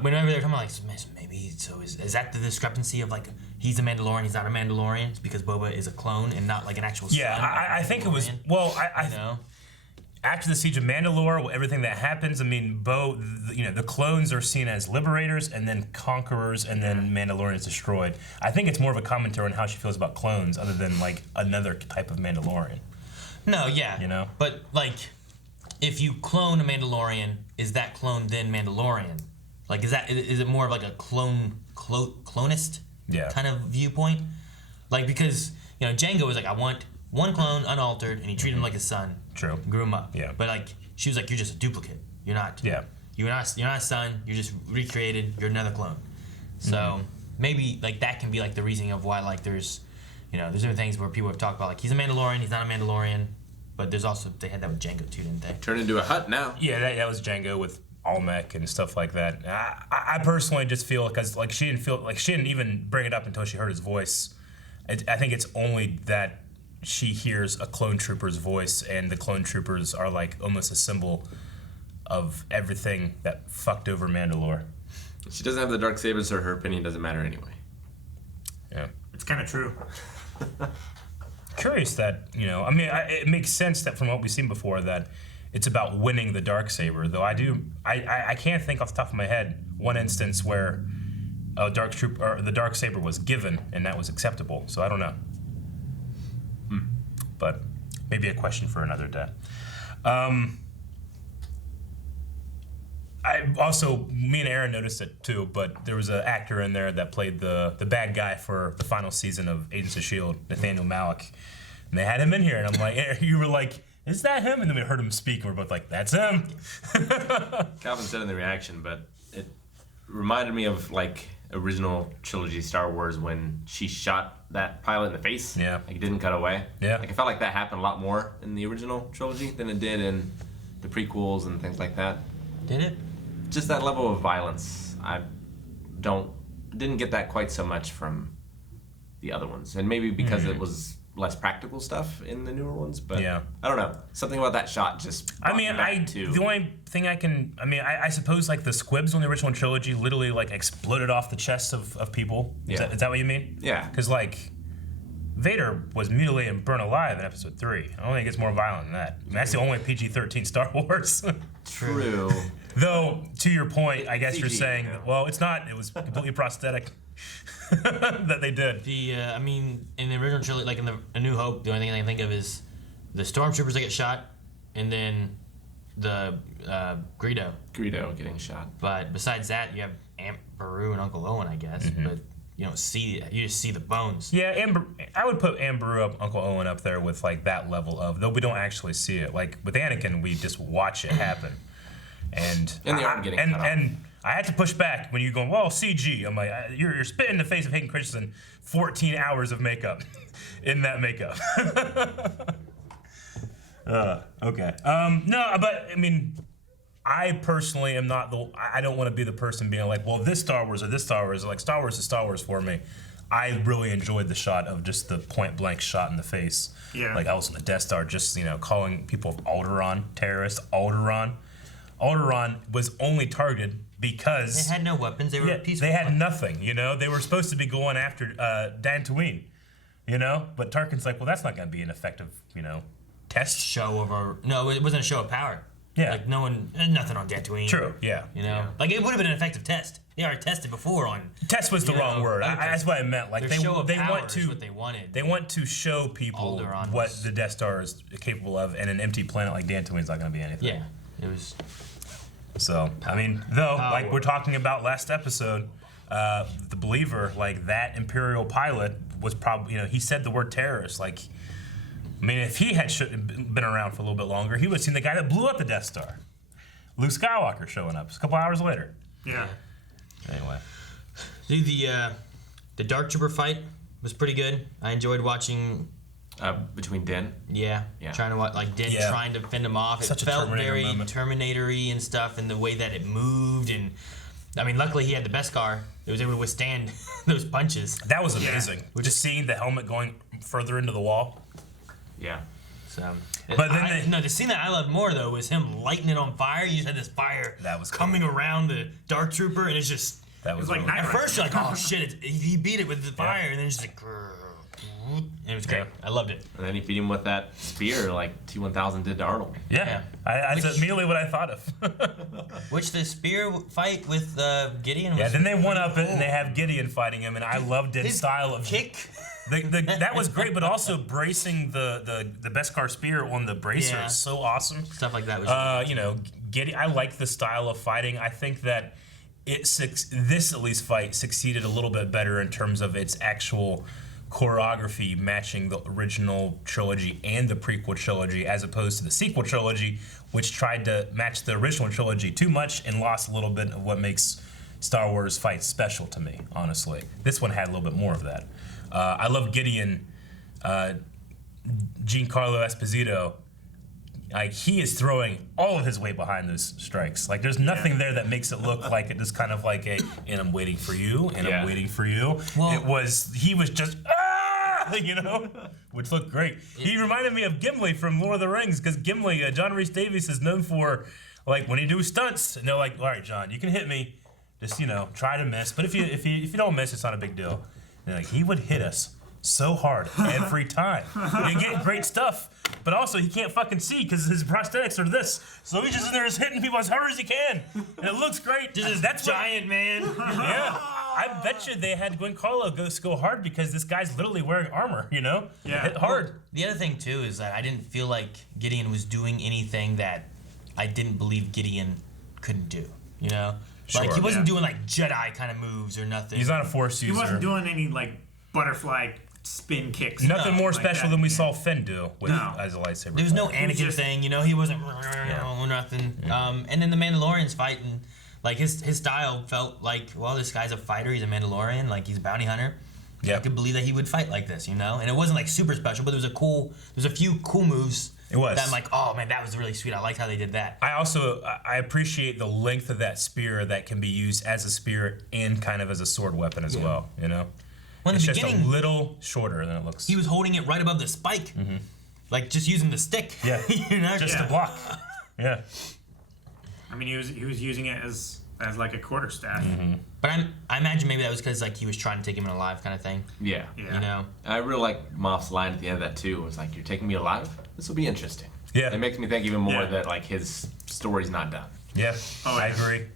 whenever they're talking about like maybe so is that the discrepancy of like he's a Mandalorian, he's not a Mandalorian? It's because Boba is a clone and not like an actual. Yeah, son of a I think it was. Mandalorian, Well, after the Siege of Mandalore, everything that happens, I mean, the clones are seen as liberators and then conquerors and then Mandalorians destroyed. I think it's more of a commentary on how she feels about clones other than like another type of Mandalorian. No, yeah. But like, if you clone a Mandalorian, is that clone then Mandalorian? Like, is it more of like a clonist kind of viewpoint? Like, because Jango was like, I want one clone unaltered, and he treated him like his son. True. Grew him up. Yeah. But like, she was like, you're just a duplicate. You're not. Yeah. You're not a son. You're just recreated. You're another clone. So maybe like that can be like the reasoning of why like there's different things where people have talked about like he's a Mandalorian, he's not a Mandalorian, but there's also they had that with Jango too, didn't they? Turned into a hut now. Yeah, that was Jango with Almec and stuff like that. I personally just feel because like she didn't even bring it up until she heard his voice. I think it's only that she hears a clone trooper's voice, and the clone troopers are like almost a symbol of everything that fucked over Mandalore. She doesn't have the dark sabers, so her opinion doesn't matter anyway. Yeah. It's kind of true. Curious that it makes sense that from what we've seen before that it's about winning the dark saber. Though I can't think off the top of my head one instance where a dark troop or the dark saber was given and that was acceptable. So I don't know. But maybe a question for another day. Me and Aaron noticed it too, but there was an actor in there that played the bad guy for the final season of Agents of S.H.I.E.L.D., Nathaniel Malick. And they had him in here, and I'm like, you were like, is that him? And then we heard him speak, and we're both like, that's him. Calvin said in the reaction, but it reminded me of like original trilogy Star Wars when she shot that pilot in the face. Yeah. Like it didn't cut away. Yeah. Like I felt like that happened a lot more in the original trilogy than it did in the prequels and things like that. Did it? Just that level of violence, I didn't get that quite so much from the other ones, and maybe because it was less practical stuff in the newer ones. But Yeah. I don't know, something about that shot just. brought me back to- the only thing I suppose like the squibs on the original trilogy literally like exploded off the chests of people. Yeah. Is that what you mean? Yeah. Because like Vader was mutilated and burned alive in Episode 3. I don't think it's more violent than that. I mean, that's the only PG-13 Star Wars. True. Though, to your point, I guess you're CG, saying, yeah. well, it's not. It was completely prosthetic that they did. In the original trilogy, like in A New Hope, the only thing I can think of is the stormtroopers that get shot, and then the Greedo. Greedo getting shot. But besides that, you have Aunt Beru and Uncle Owen, I guess. But you don't see it. You just see the bones. Yeah, I would put Aunt Beru Uncle Owen up there with like that level of, though we don't actually see it. Like with Anakin, we just watch it happen. And And the arm getting cut off. and I had to push back when you're going, well, CG. I'm like, you're spitting in the face of Hayden Christensen 14 hours of makeup in that makeup. Okay. No, but I mean, I personally am not I don't want to be the person being like, well, this Star Wars or this Star Wars. Like, Star Wars is Star Wars for me. I really enjoyed the shot of just the point blank shot in the face. Yeah. Like, I was on the Death Star, just, calling people Alderaan terrorists. Alderaan was only targeted because They had no weapons. They were peaceful. they had nothing. They were supposed to be going after Dantooine. But Tarkin's like, well, that's not going to be an effective, test. show of our. No, it wasn't a show of power. Yeah. Like nothing on Dantooine. True. Yeah. Like it would have been an effective test. They already tested before on. Test was the wrong word. That's what I meant. Like Their show of they power want to. is what they wanted. They want to show people Alderaan what was- the Death Star is capable of, and an empty planet like Dantooine's not going to be anything. Yeah, it was. So I mean, though, like we're talking about last episode, the Believer, like that Imperial pilot was probably, he said the word terrorist. Like, I mean, if he had been around for a little bit longer, he would have seen the guy that blew up the Death Star, Luke Skywalker, showing up a couple hours later. Yeah. Anyway. Dude, the Dark Trooper fight was pretty good. I enjoyed watching. Between Din. Yeah. Trying to watch like Din trying to fend him off. Such It a felt Terminator very moment. Terminator-y and stuff, and the way that it moved. And I mean, luckily he had the Beskar. It was able to withstand those punches. That was amazing. Just seeing the helmet going further into the wall. Yeah. So, But then the scene that I loved more though was him lighting it on fire. You just had this fire That was cool. coming around the Dark Trooper, and it's just. That was like really- night At first you're like, oh shit! He beat it with the fire, and then it's just like. And it was great. Yeah. I loved it. And then he beat him with that spear like T-1000 did to Arnold. Yeah. That's immediately what I thought of. Which the spear fight with Gideon was. Yeah, then they one up it and they have Gideon fighting him, and I loved his style of kick. that was great, but also bracing the Beskar spear on the bracer Yeah. is so awesome. Stuff like that was. Gideon. I like the style of fighting. I think that this at least fight succeeded a little bit better in terms of its actual choreography matching the original trilogy and the prequel trilogy, as opposed to the sequel trilogy, which tried to match the original trilogy too much and lost a little bit of what makes Star Wars fights special to me, honestly. This one had a little bit more of that. I love Gideon, Giancarlo Esposito. Like, he is throwing all of his weight behind those strikes. Like, there's nothing there that makes it look like it just kind of like and I'm waiting for you, and I'm waiting for you. Well- He was just, which looked great. He reminded me of Gimli from Lord of the Rings, because Gimli, John Rhys Davies is known for, like, when he do stunts, and they're like, all right, John, you can hit me, just, try to miss. But if you don't miss, it's not a big deal. And like, he would hit us so hard every time. You get great stuff, but also he can't fucking see because his prosthetics are this. So he's just in there just hitting people as hard as he can, and it looks great. That's giant man. Yeah, I bet you they had Giancarlo go hard because this guy's literally wearing armor. Yeah. Hit hard. The other thing too is that I didn't feel like Gideon was doing anything that I didn't believe Gideon couldn't do. Like he Sure, wasn't doing like Jedi kind of moves or nothing. He's not a Force user. He wasn't doing any like butterfly spin kicks. Nothing more like special that. than we saw Finn do with No. as a lightsaber. There was no fighter. Anakin just- thing, he wasn't nothing. And then the Mandalorian's fighting, like his style felt like, well, this guy's a fighter, he's a Mandalorian, like he's a bounty hunter. Yeah. I could believe that he would fight like this, And it wasn't like super special, but there's a few cool moves. It was. That I'm like, oh man, that was really sweet. I liked how they did that. I appreciate the length of that spear that can be used as a spear and kind of as a sword weapon as well. Well, in It's the just beginning, a little shorter than it looks. he was holding it right above the spike, like just using the stick. Yeah. Just to block. Yeah. I mean, he was using it as like a quarterstaff. But I imagine maybe that was because like he was trying to take him in alive, kind of thing. Yeah. Yeah. And I really like Moff's line at the end of that too. It was like, "You're taking me alive? This will be interesting." Yeah. It makes me think even more Yeah. that like his story's not done. Yeah. Oh, I yeah. agree.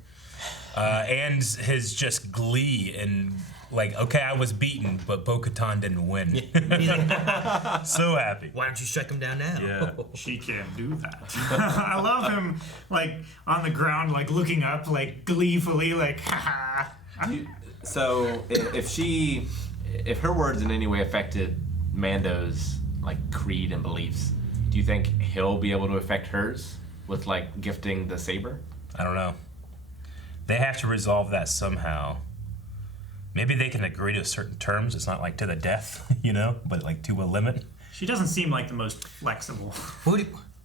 And his just glee and like, okay, I was beaten, but Bo-Katan didn't win. So happy. Why don't you strike him down now? Yeah. She can't do that. I love him like on the ground, like looking up, like gleefully, like ha ha. So if her words in any way affected Mando's like creed and beliefs, do you think he'll be able to affect hers with like gifting the saber? I don't know. They have to resolve that somehow. Maybe they can agree to certain terms. It's not like to the death, but like to a limit. She doesn't seem like the most flexible.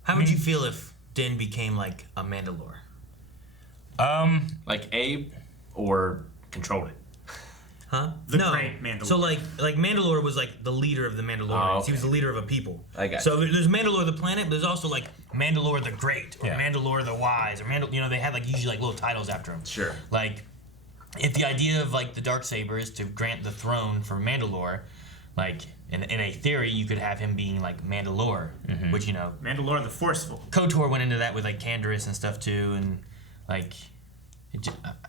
How would you feel if Din became like a Mandalore? Like Abe or control it. Huh? The great Mandalore. So like Mandalore was like the leader of the Mandalorians. Oh, okay. He was the leader of a people. I got So there's Mandalore the planet, but there's also like Mandalore the Great or Yeah. Mandalore the Wise or they had like usually like little titles after him. Sure. Like if the idea of like the Darksaber is to grant the throne for Mandalore, like in a theory you could have him being like Mandalore, which Mandalore the Forceful. KOTOR went into that with like Canderous and stuff too, and like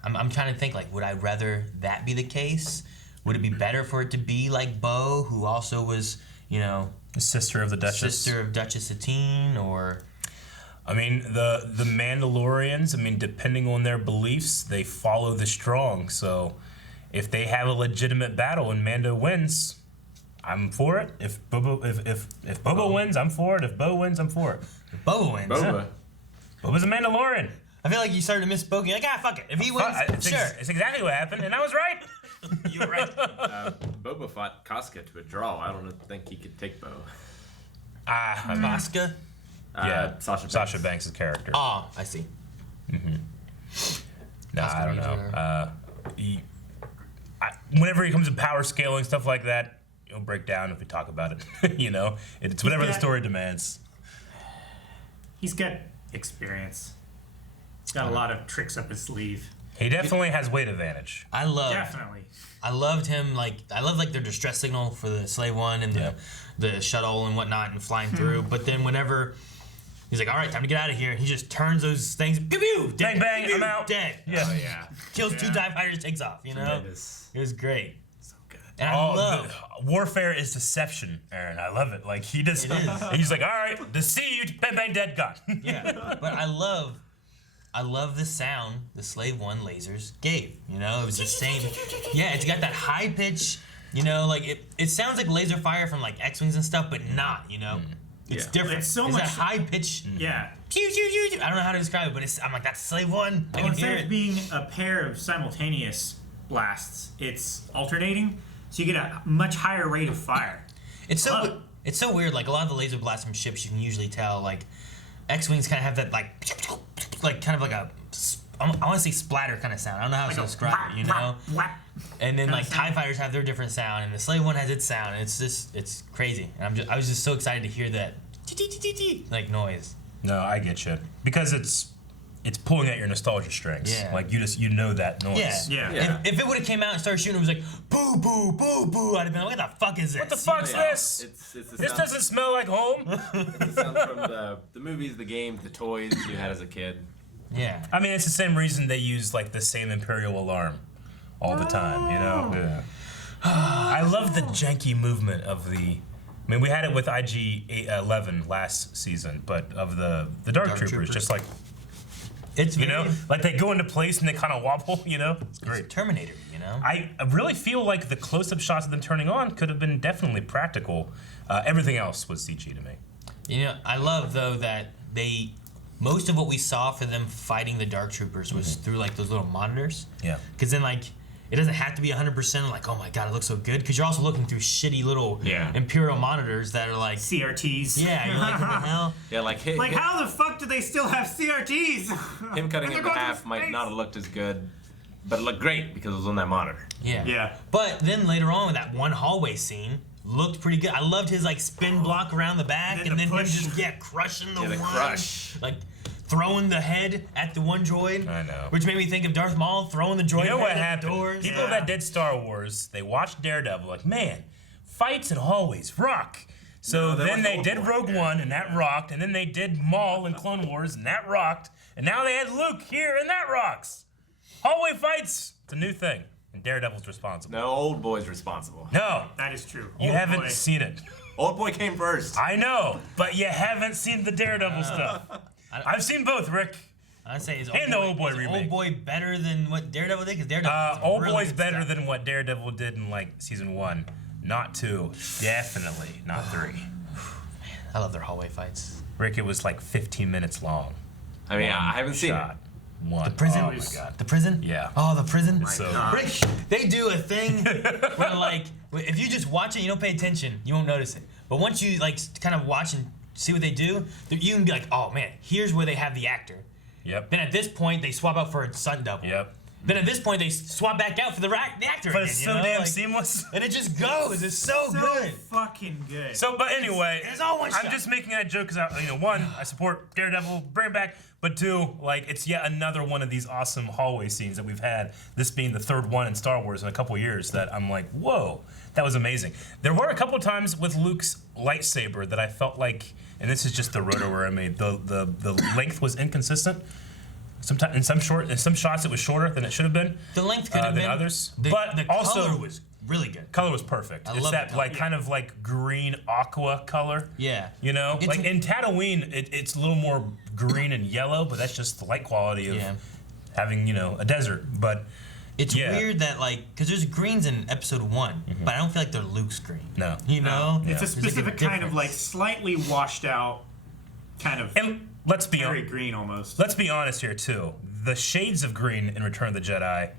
I'm trying to think like, would I rather that be the case? Would it be better for it to be like Bo, who also was The sister of the Duchess. sister of Duchess Satine, or I mean, the Mandalorians, depending on their beliefs, they follow the strong. So if they have a legitimate battle and Mando wins, I'm for it. If Boba wins, I'm for it. If Bo wins, I'm for it. Boba wins? Boba. Boba's a Mandalorian. I feel like you started misspoken. You're like, fuck it. If he wins, sure. It's exactly what happened, and I was right. You were right. Boba fought Casca to a draw. I don't think he could take Bo. Casca? Yeah, Sasha Banks' character. Oh, I see. No, I don't know. Whenever he comes to power scaling, stuff like that, it'll break down if we talk about it. It's whatever the story demands. He's got experience. He's got a lot of tricks up his sleeve. He definitely has weight advantage. Definitely. I loved him. I loved their distress signal for the Slave One and the shuttle and whatnot and flying through. But then whenever he's like, all right, time to get out of here, he just turns those things, pew pew, Bang, bang, I'm out. dead. Yeah. Oh, yeah. Kills 2 TIE fighters, takes off. Tremendous. It was great. So good. And I love. Warfare is deception, Aaron. I love it. Like he just, he's like, all right, deceive, bang, bang, dead, gone. Yeah, but I love the sound the Slave One lasers gave. It was the same. Yeah, it's got that high pitch. It sounds like laser fire from like X-wings and stuff, but not. It's different. It's so that much- high pitch. Yeah. Pew, pew, pew, pew. I don't know how to describe it, but I'm like, that's Slave One. I can hear Instead it. of being a pair of simultaneous blasts, it's alternating, so you get a much higher rate of fire. It's Love so weird. Like a lot of the laser blasts from ships, you can usually tell like X-wings kind of have that like kind of like a I want to say splatter kind of sound. I don't know how to describe it. And then like TIE fighters have their different sound, and the Slave One has its sound. And it's crazy. And I was just so excited to hear that like noise. No, I get you because it's pulling at your nostalgia strings. Yeah. Like you know that noise. Yeah. Yeah. If it would have came out and started shooting, it was like boo boo boo boo. I'd have been like, what the fuck is this? What the fuck's Yeah. this? It's the This sound, doesn't smell like home. the sound from the movies, the games, the toys you had as a kid. Yeah. It's the same reason they use like the same Imperial alarm all the time. Yeah. I love the janky movement of the. We had it with IG-11 last season, but of the Dark Troopers, just like It's like they go into place and they kind of wobble. It's great. It's Terminator. I really feel like the close-up shots of them turning on could have been definitely practical. Everything else was CG to me. I love though that most of what we saw for them fighting the Dark Troopers was through like those little monitors. Yeah. Because then like it doesn't have to be 100% like, oh my god, it looks so good. Because you're also looking through shitty little Imperial monitors that are like CRTs. Yeah, you're like, what the hell? Yeah, like Like, how the fuck do they still have CRTs? him cutting And it they're in going half through might space. not have looked as good, but it looked great because it was on that monitor. Yeah. Yeah. But then later on with that one hallway scene, looked pretty good. I loved his like spin block around the back, And and the then him push. just crushing the Yeah, the one, crush. like throwing the head at the one droid. I know. Which made me think of Darth Maul throwing the droid You know head what at the happened? doors. People that did Star Wars, they watched Daredevil, like, man, fights in hallways rock. So No, that then was they Old did Boy. Rogue One, and that rocked. And then they did Maul in Clone Wars, and that rocked. And now they had Luke here, and that rocks. Hallway fights, it's a new thing. And Daredevil's responsible. No, Old Boy's responsible. No, That is true. you Old haven't boy. seen it. Old Boy came first. I know, but you haven't seen the Daredevil stuff. I've seen both, Rick. I'd say is And the Old Boy is remake. Old Boy better than what Daredevil did? Because Daredevil did some Old really Boy's good better stuff. than what Daredevil did in like season 1. Not 2. Definitely not 3. I love their hallway fights. Rick, it was like 15 minutes long. I mean, I haven't seen Shot. it. one. The prison? Oh my god. The prison? Yeah. Oh, the prison? So Rick, they do a thing where, like, if you just watch it, you don't pay attention, you won't notice it. But once you, like, kind of watch and see what they do, you can be like, oh man, here's where they have the actor. Yep. Then at this point, they swap out for a stunt double. Yep. Then at this point, they swap back out for the actor But again, it's you so know? damn Like, seamless. and it just goes. It's so So good. fucking good. So, but anyway, It's all one I'm shot. just making that joke because, one, I support Daredevil, bring it back. But two, like, it's yet another one of these awesome hallway scenes that we've had. This being the third one in Star Wars in a couple years that I'm like, whoa, that was amazing. There were a couple of times with Luke's lightsaber that I felt like, and this is just the rotor where I made the length was inconsistent. Sometimes in some shots it was shorter than it should have been. The length could have than been others, The, but the also color was really good. color was perfect. I It's love that the color. like kind of like green aqua color. Yeah. You know, It's- like in Tatooine, it's a little more green and yellow, but that's just the light quality of Yeah. having a desert. But It's Yeah. weird that, like, because there's greens in episode 1, but I don't feel like they're Luke's green. no. You know? It's a There's, like, specific kind of difference. like slightly washed out, kind of And let's be very honest. green almost. Let's be honest here too. The shades of green in Return of the Jedi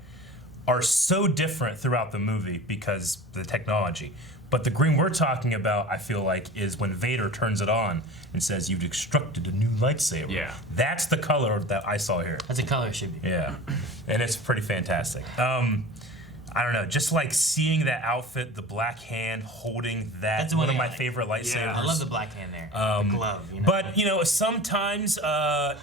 are so different throughout the movie because of the technology. But the green we're talking about, I feel like, is when Vader turns it on and says, "You've constructed a new lightsaber." Yeah. That's the color that I saw here. That's a color it should be. Yeah, and it's pretty fantastic. I don't know, just like seeing that outfit, the black hand holding that, That's the one one of I my like. favorite lightsabers. Yeah. I love the black hand there. The glove, you know? But sometimes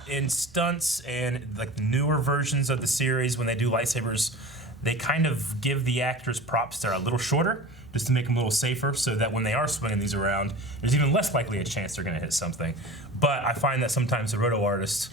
in stunts and like newer versions of the series, when they do lightsabers, they kind of give the actors props that are a little shorter, just to make them a little safer, so that when they are swinging these around, there's even less likely a chance they're going to hit something. But I find that sometimes the roto artists,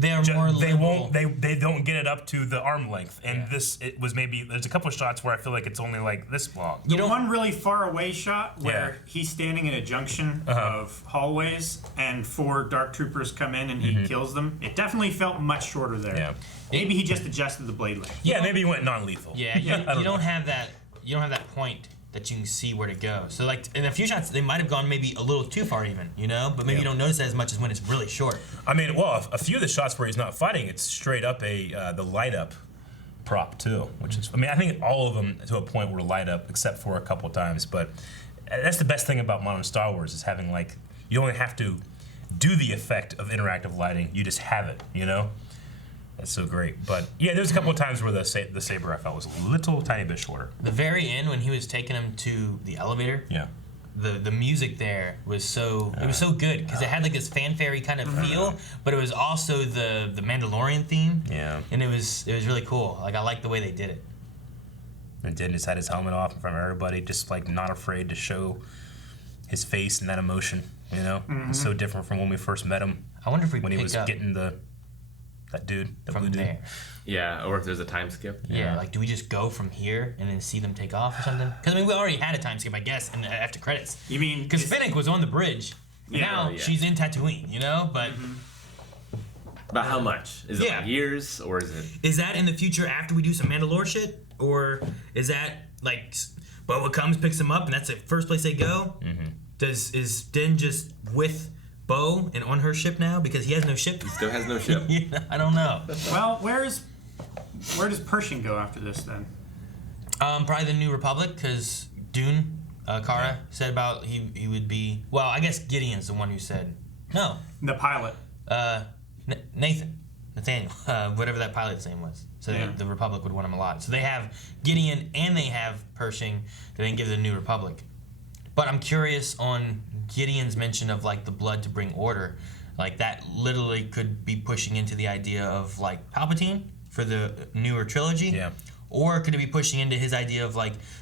they are more they liberal. they don't get it up to the arm length. And it was maybe there's a couple of shots where I feel like it's only like this long. The one really far away shot where Yeah. he's standing in a junction of hallways and 4 dark troopers come in and he kills them. It definitely felt much shorter there. Yeah. Maybe he just adjusted the blade length. Yeah, maybe he went non-lethal. Yeah, you, I don't you know. don't have that. You don't have that point that you can see where to go. So like in a few shots, they might have gone maybe a little too far even, but maybe you don't notice that as much as when it's really short. I mean, well, a few of the shots where he's not fighting, it's straight up the light up prop too, which is, I think all of them to a point were light up except for a couple times. But that's the best thing about modern Star Wars is having you only have to do the effect of interactive lighting, you just have it, That's so great. But yeah, there's a couple of times where the saber I felt was a little tiny bit shorter. The very end when he was taking him to the elevator, Yeah. the music there was so good because it had like this fanfare kind of feel, but it was also the Mandalorian theme. Yeah. And it was really cool. Like I like the way they did it. And Din just had his helmet off in front of everybody, just not afraid to show his face and that emotion, It's so different from when we first met him. I wonder if we when he pick was up getting that dude, the blue from dude. there. Yeah, or if there's a time skip. Yeah, like do we just go from here and then see them take off or something? Because we already had a time skip, I guess, and after credits. You mean Because is- Finnick was on the bridge, and Yeah, now yeah. she's in Tatooine, But But how much? Is it Yeah. like years or is it? is that in the future after we do some Mandalore shit, or is that like Boba comes, picks him up, and that's the first place they go? Is Din just with Bo and on her ship now because he has no ship? Still has no ship. I don't know. Well, where does Pershing go after this then? Probably the New Republic, because Dune, Kara said about he would be. Well, I guess Gideon's the one who said no. The pilot. Nathaniel, whatever that pilot's name was. So Yeah. the Republic would want him a lot. So they have Gideon and they have Pershing that they can give the New Republic. But I'm curious on Gideon's mention of the blood to bring order. Like that literally could be pushing into the idea of Palpatine for the newer trilogy. Yeah. Or could it be pushing into his idea of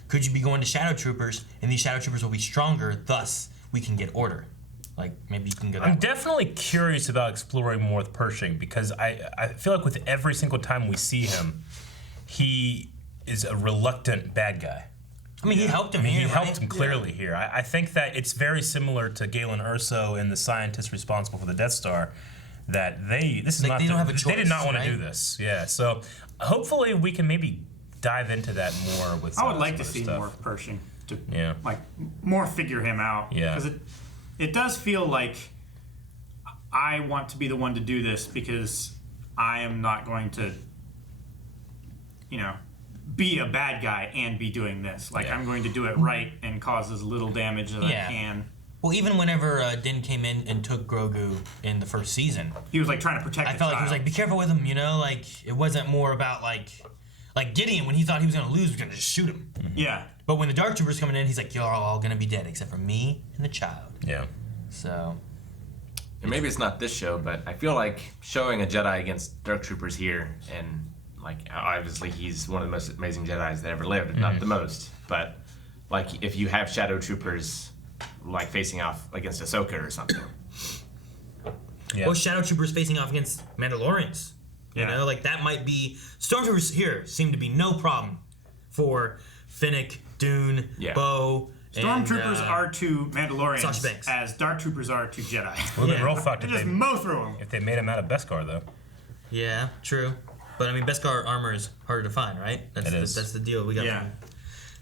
could you be going to Shadow Troopers and these Shadow Troopers will be stronger, thus we can get order. Maybe you can go that I'm way. definitely curious about exploring more with Pershing because I feel like with every single time we see him, he is a reluctant bad guy. I mean, he helped him here, He helped right? him clearly here. I think that it's very similar to Galen Erso and the scientists responsible for the Death Star. That they don't have a choice. They did not want to do this. Yeah. So hopefully we can maybe dive into that more with. I would like some to other see stuff. more of Pershing to Yeah. more figure him out. Yeah. Because it does feel like I want to be the one to do this because I am not going to, be a bad guy and be doing this. Like, I'm going to do it right and cause as little damage as I can. Well, even whenever Din came in and took Grogu in the first season, he was like trying to protect. I felt like he was like, "Be careful with him," Like it wasn't more about like Gideon when he thought he was gonna lose, was gonna just shoot him. Yeah. But when the Dark Troopers coming in, he's like, "You're all gonna be dead except for me and the child." Yeah. So. And maybe it's not this show, but I feel like showing a Jedi against Dark Troopers here, and like obviously he's one of the most amazing Jedis that ever lived, if not the most. But like if you have Shadow Troopers like facing off against Ahsoka or something. Yeah. Or Shadow Troopers facing off against Mandalorians. You know, like that might be. Stormtroopers here seem to be no problem for Finnick, Dune, Bo. Stormtroopers are to Sasha Mandalorians Banks. as Dark Troopers are to Jedi. It would have been real fucked if Just they mow through them. if they made him out of Beskar though. Yeah, true. But I mean, Beskar armor is harder to find, right? That's the deal we got. Yeah. From.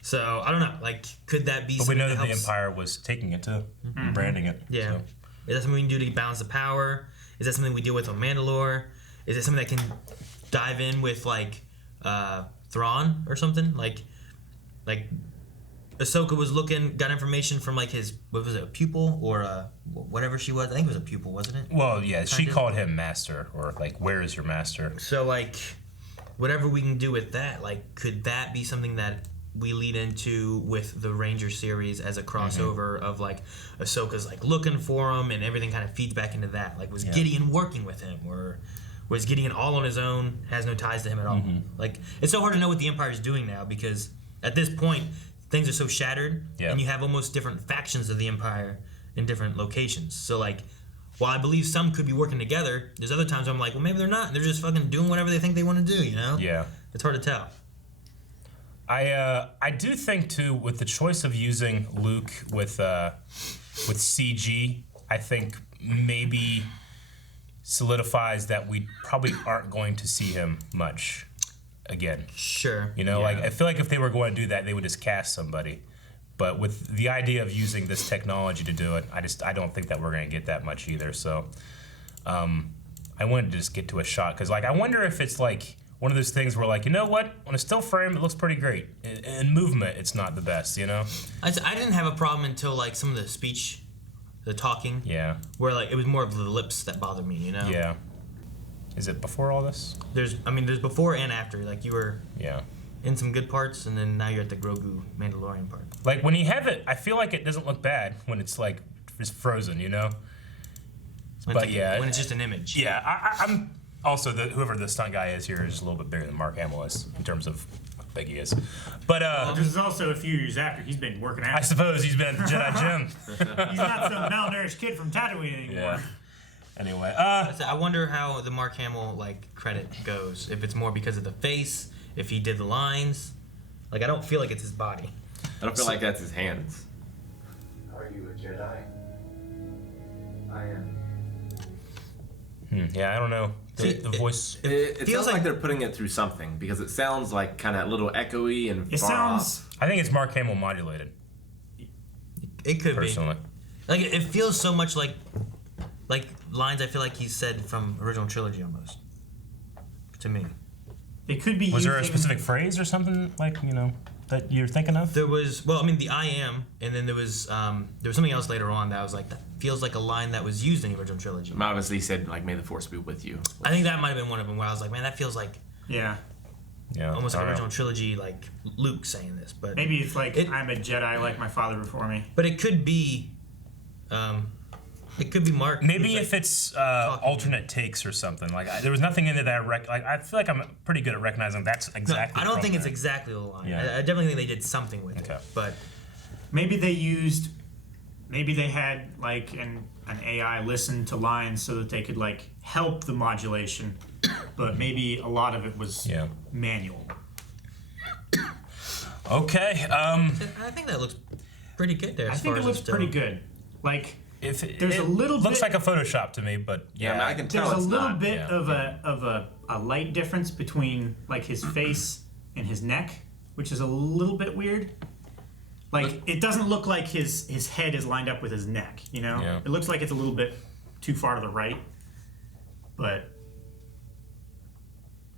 So I don't know. Like, could that be? But we know that the helps? Empire was taking it too, and branding it. Yeah. So. Is that something we can do to balance the power? Is that something we deal with on Mandalore? Is it something that can dive in with like Thrawn or something? Like Ahsoka was got information from like his, what was it, a pupil or whatever she was? I think it was a pupil, wasn't it? Well, yeah, she called him master, or like, where is your master? So like, whatever we can do with that, like, could that be something that we lead into with the Ranger series as a crossover of like Ahsoka's like looking for him and everything kind of feeds back into that? Like, was Gideon working with him, or was Gideon all on his own, has no ties to him at all? Like, it's so hard to know what the Empire is doing now, because at this point things are so shattered, and you have almost different factions of the Empire in different locations. So like, while I believe some could be working together, there's other times I'm like, well, maybe they're not. They're just fucking doing whatever they think they want to do, Yeah. It's hard to tell. I do think too, with the choice of using Luke with CG, I think maybe solidifies that we probably aren't going to see him much again. Sure. Like, I feel like if they were going to do that, they would just cast somebody. But with the idea of using this technology to do it, I don't think that we're going to get that much either. So I wanted to just get to a shot, because like, I wonder if it's like one of those things where like, you know what, on a still frame it looks pretty great. In movement it's not the best, I didn't have a problem until like some of the speech, the talking. Yeah. Where like it was more of the lips that bothered me, Yeah. Is it before all this? There's before and after. Like, you were in some good parts, and then now you're at the Grogu Mandalorian part. Like, when you have it, I feel like it doesn't look bad when it's like just frozen, But when it's just an image. Yeah, I'm also whoever the stunt guy is here is a little bit bigger than Mark Hamill is in terms of how big he is. But this is also a few years after he's been working out. I suppose he's been at the Jedi gym. He's not some malnourished kid from Tatooine anymore. Yeah. Anyway, I wonder how the Mark Hamill like credit goes. If it's more because of the face, if he did the lines. Like, I don't feel like it's his body. I don't feel like that's his hands. Are you a Jedi? I am. Yeah, I don't know. The voice. It feels sounds like like they're putting it through something, because it sounds like kind of a little echoey and It far sounds. off. I think it's Mark Hamill modulated. It could Personally. be. Like, it feels so much like lines I feel like he said from original trilogy almost. To me. It could be. Was there a using- specific phrase or something like that you're thinking of? There was, well, I mean, the I am, and then there was something else later on that I was like, that feels like a line that was used in the original trilogy. Obviously said like, "May the Force be with you." I think that might have been one of them where I was like, man, that feels like Yeah. Yeah. almost I like don't know. original trilogy, like Luke saying this. But Maybe it's like, It- I'm a Jedi like my father before me. But it could be, Mark. Maybe who's if it's alternate takes or something. Like, there was nothing in it that I feel like I'm pretty good at recognizing that's No, exactly. I don't from think it's there. exactly the line. Yeah. I definitely think they did something with Okay. it. But Maybe they had like an AI listen to lines so that they could like help the modulation, but maybe a lot of it was manual. Okay. I think that looks pretty good there. I as think far it as looks it's pretty still- good. Like, If There's it a little looks bit- like a Photoshop to me, but Yeah, I mean, I can tell there's a it's little not. bit yeah. of a light difference between like his face and his neck, which is a little bit weird. Like, it doesn't look like his head is lined up with his neck, Yeah. It looks like it's a little bit too far to the right. But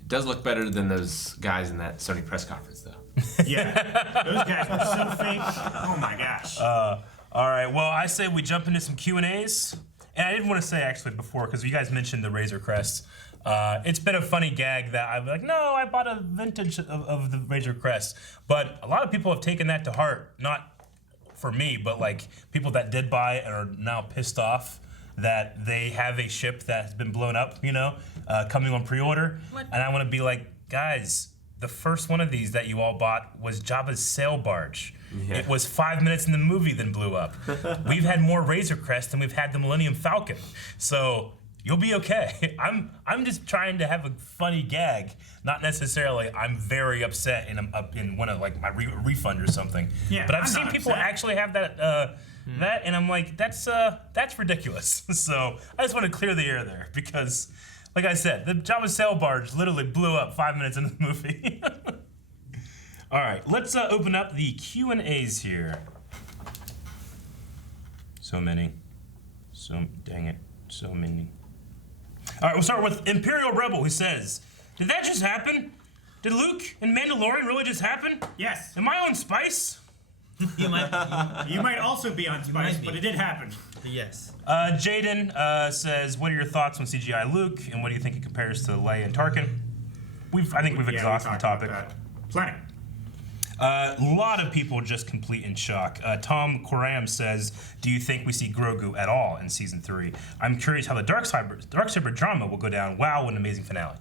Does look better than those guys in that Sony press conference, though. Yeah, those guys were so fake. Oh my gosh. All right, well, I say we jump into some Q&As. And I didn't want to say, actually, before, because you guys mentioned the Razor Crest. It's been a funny gag that I'm like, no, I bought a vintage of the Razor Crest. But a lot of people have taken that to heart. Not for me, but like people that did buy it and are now pissed off that they have a ship that has been blown up, coming on pre-order. And I want to be like, guys, the first one of these that you all bought was Jabba's sail barge. Yeah. It was 5 minutes in the movie, then blew up. We've had more Razor Crest than we've had the Millennium Falcon. So you'll be okay. I'm just trying to have a funny gag, not necessarily I'm very upset and I'm up in one of like my refund or something. Yeah, but I've I'm seen not people upset. actually have that and I'm like, that's ridiculous. So I just want to clear the air there because, like I said, the Jabba sail barge literally blew up 5 minutes into the movie. All right, let's open up the Q&As here. So many. Dang it. So many. All right, we'll start with Imperial Rebel, who says, did that just happen? Did Luke and Mandalorian really just happen? Yes. Am I on Spice? You might. You might also be on Spice, might be. but it did happen. Yes. Jaden says, what are your thoughts on CGI Luke, and what do you think it compares to Leia and Tarkin? I think we've exhausted the topic. Plenty. A lot of people just complete in shock. Tom Coram says, do you think we see Grogu at all in Season 3? I'm curious how the Darksaber drama will go down. Wow, what an amazing finale.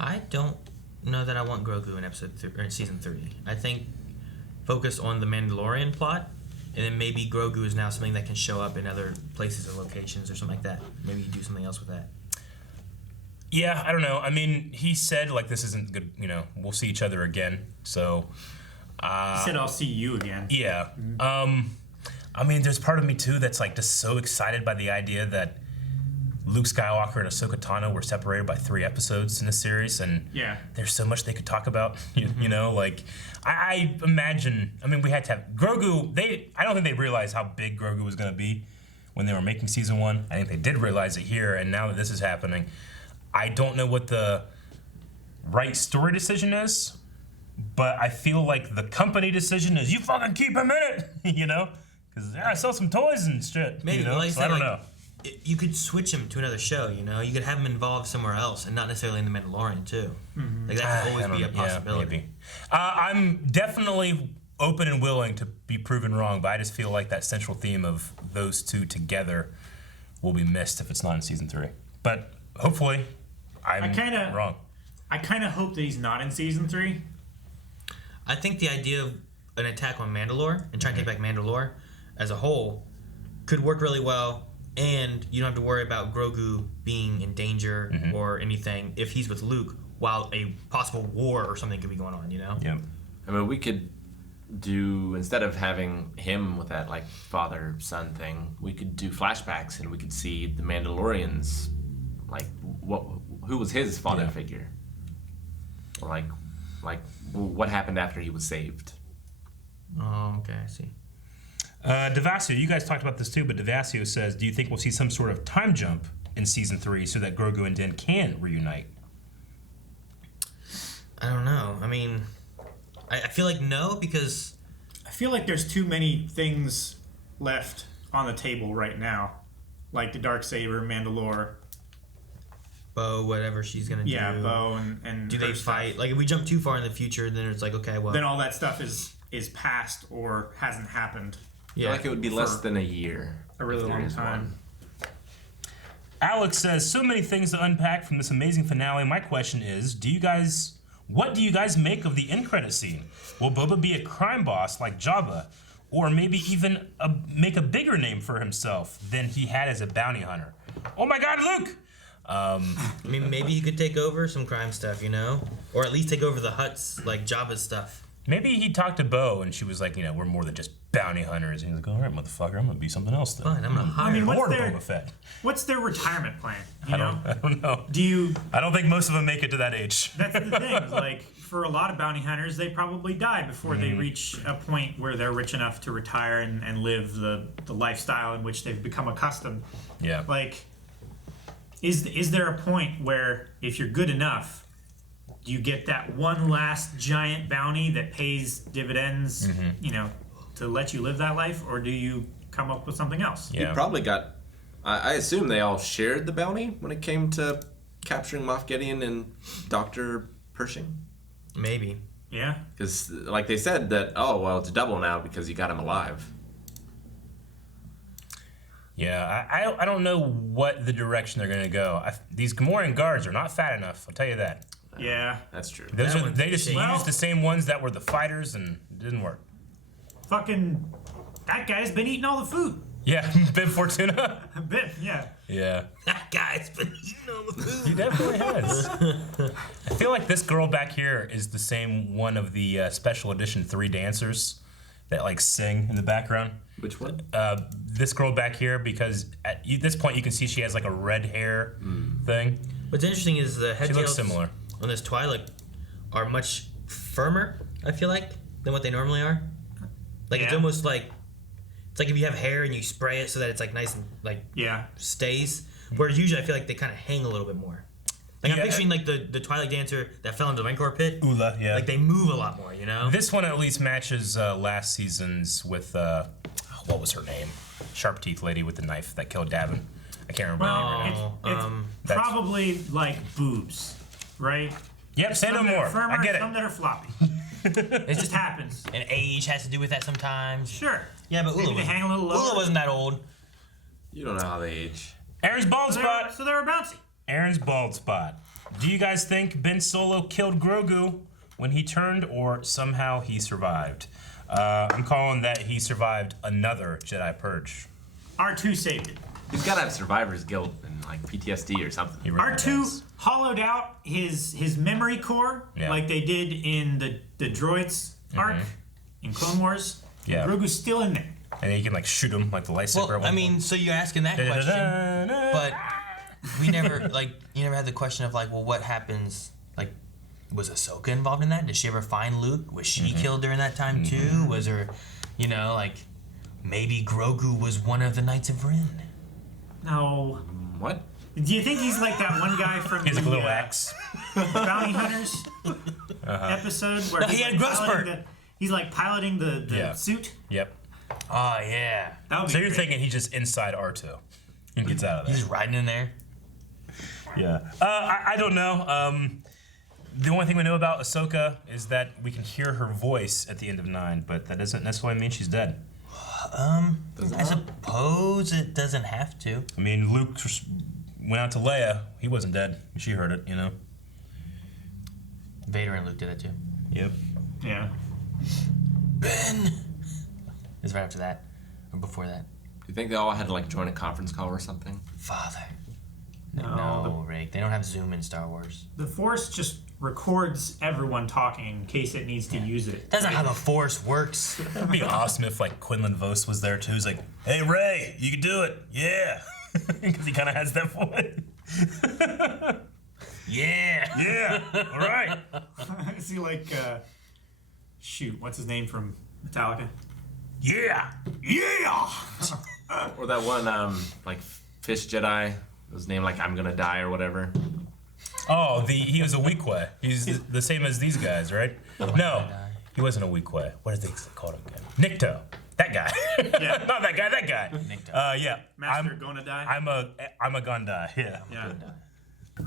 I don't know that I want Grogu in Season 3. I think focus on the Mandalorian plot, and then maybe Grogu is now something that can show up in other places or locations or something like that. Maybe you do something else with that. Yeah, I don't know. I mean, he said, like, this isn't good, we'll see each other again. So, He said, I'll see you again. yeah. I mean, there's part of me, too, that's, like, just so excited by the idea that Luke Skywalker and Ahsoka Tano were separated by 3 episodes in this series, and Yeah. there's so much they could talk about, like, I imagine, we had to have Grogu, I don't think they realized how big Grogu was going to be when they were making Season 1. I think they did realize it here, and now that this is happening, I don't know what the right story decision is, but I feel like the company decision is, you fucking keep him in it, Because I sell some toys and shit, Maybe, like I so said, I don't know. You could switch him to another show, You could have him involved somewhere else, and not necessarily in The Mandalorian, too. Like, that could always be a possibility. Yeah, maybe. I'm definitely open and willing to be proven wrong, but I just feel like that central theme of those two together will be missed if it's not in Season 3. But hopefully, I'm wrong. I kind of hope that he's not in Season 3. I think the idea of an attack on Mandalore and trying to take back Mandalore as a whole could work really well, and you don't have to worry about Grogu being in danger or anything if he's with Luke while a possible war or something could be going on, Yeah. We could do, instead of having him with that like father-son thing, we could do flashbacks and we could see the Mandalorians, like who was his father figure, or like what happened after he was saved. Oh, okay, I see. Devasio, you guys talked about this too, but Devasio says, do you think we'll see some sort of time jump in Season 3 so that Grogu and Din can reunite? I don't know. I feel like no, because I feel like there's too many things left on the table right now. Like the Darksaber, Mandalore. Bo, whatever she's going to do. Yeah, Bo and do her they stuff. fight? Like, if we jump too far in the future, then it's like, okay, well. Then all that stuff is past or hasn't happened. I feel like it would be less than a year. A really if there long is time. one. Alex says, so many things to unpack from this amazing finale. My question is, what do you guys make of the end credit scene? Will Boba be a crime boss like Jabba, or maybe even make a bigger name for himself than he had as a bounty hunter? Oh my God, Luke! Maybe he could take over some crime stuff, or at least take over the Hutts, like Jabba's stuff. Maybe he talked to Bo and she was like, we're more than just bounty hunters. And he's like, all right, motherfucker, I'm gonna be something else then. Fine, I'm gonna hire. Lord Boba Fett. What's their retirement plan? I don't know. I don't think most of them make it to that age. That's the thing. Like, for a lot of bounty hunters, they probably die before they reach a point where they're rich enough to retire and live the lifestyle in which they've become accustomed. Yeah. Like, is there a point where if you're good enough, you get that one last giant bounty that pays dividends, to let you live that life, or do you come up with something else? You probably got. I assume they all shared the bounty when it came to capturing Moff Gideon and Dr. Pershing. Maybe. Yeah. Because, like they said, that it's double now because you got him alive. Yeah, I don't know what the direction they're going to go. These Gamorrean guards are not fat enough, I'll tell you that. Yeah. That's true. They just used the same ones that were the fighters, and it didn't work. Fucking, that guy's been eating all the food. Yeah, Bib Fortuna. Bib, yeah. Yeah. That guy's been eating all the food. He definitely has. I feel like this girl back here is the same one of the special edition 3 dancers that like sing in the background. Which one? This girl back here, because at this point you can see she has like a red hair thing. What's interesting is the head She looks tails similar. on this Twi'lek are much firmer, I feel like, than what they normally are. Like it's Yeah. almost like it's like if you have hair and you spray it so that it's like nice and like stays. Whereas usually I feel like they kind of hang a little bit more. Like I'm picturing like the Twi'lek dancer that fell into the Rancor pit. Ula, yeah. Like they move a lot more, you know? This one at least matches last season's with what was her name? Sharp teeth lady with the knife that killed Davin. I can't remember her name. It's probably like boobs, right? Yep, say no Some that more. are firmer, I get it. Some that are floppy. It just happens. And age has to do with that sometimes. Sure. Yeah, but Maybe Ula they hang a little lower. Ula wasn't that old. You don't know how they age. Aaron's bald spot. So they were bouncy. Aaron's bald spot. Do you guys think Ben Solo killed Grogu when he turned, or somehow he survived? I'm calling that he survived another Jedi Purge. R2 saved it. He's got to have survivor's guilt and like PTSD or something. He really R2 does. hollowed out his memory core like they did in the droids arc in Clone Wars. Yeah. Grogu's still in there. And then you can like shoot him like the lightsaber. Well, I mean, so you're asking that question, but we never you never had the question of like, well, what happens? Like, was Ahsoka involved in that? Did she ever find Luke? Was she killed during that time too? Was there, like, maybe Grogu was one of the Knights of Ren? No. What? Do you think he's like that one guy from He's like a the little axe. Bounty Hunters episode where No, he had growth spurt. He's like piloting the suit? Yep. Oh yeah. That would So be you're great. thinking he's just inside R2 and gets out of there. He's riding in there. Yeah. I don't know. The only thing we know about Ahsoka is that we can hear her voice at the end of 9, but that doesn't necessarily mean she's dead. I suppose it doesn't have to. I mean, Luke went out to Leia. He wasn't dead. She heard it, Vader and Luke did that too. Yep. Yeah. Ben. It's right after that, or before that. Do you think they all had to like join a conference call or something? Father. No, Rick. They don't have Zoom in Star Wars. the Force just records everyone talking in case it needs to use it. That's not how the Force works. It'd be awesome if like Quinlan Vos was there too. He's like, "Hey Ray, you can do it, yeah," because he kind of has that voice. Yeah. Yeah. All right. Is he like, shoot, what's his name from Metallica? Yeah. Yeah. Or that one like fish Jedi. His name like I'm gonna die or whatever. Oh, he was a Weequay. He's the same as these guys, right? No, he wasn't a Weequay. What did they call him again? Nikto. That guy. Yeah. Not that guy. That guy. Nikto. Yeah. Master gonna die? I'm a gonna die. Yeah. Yeah.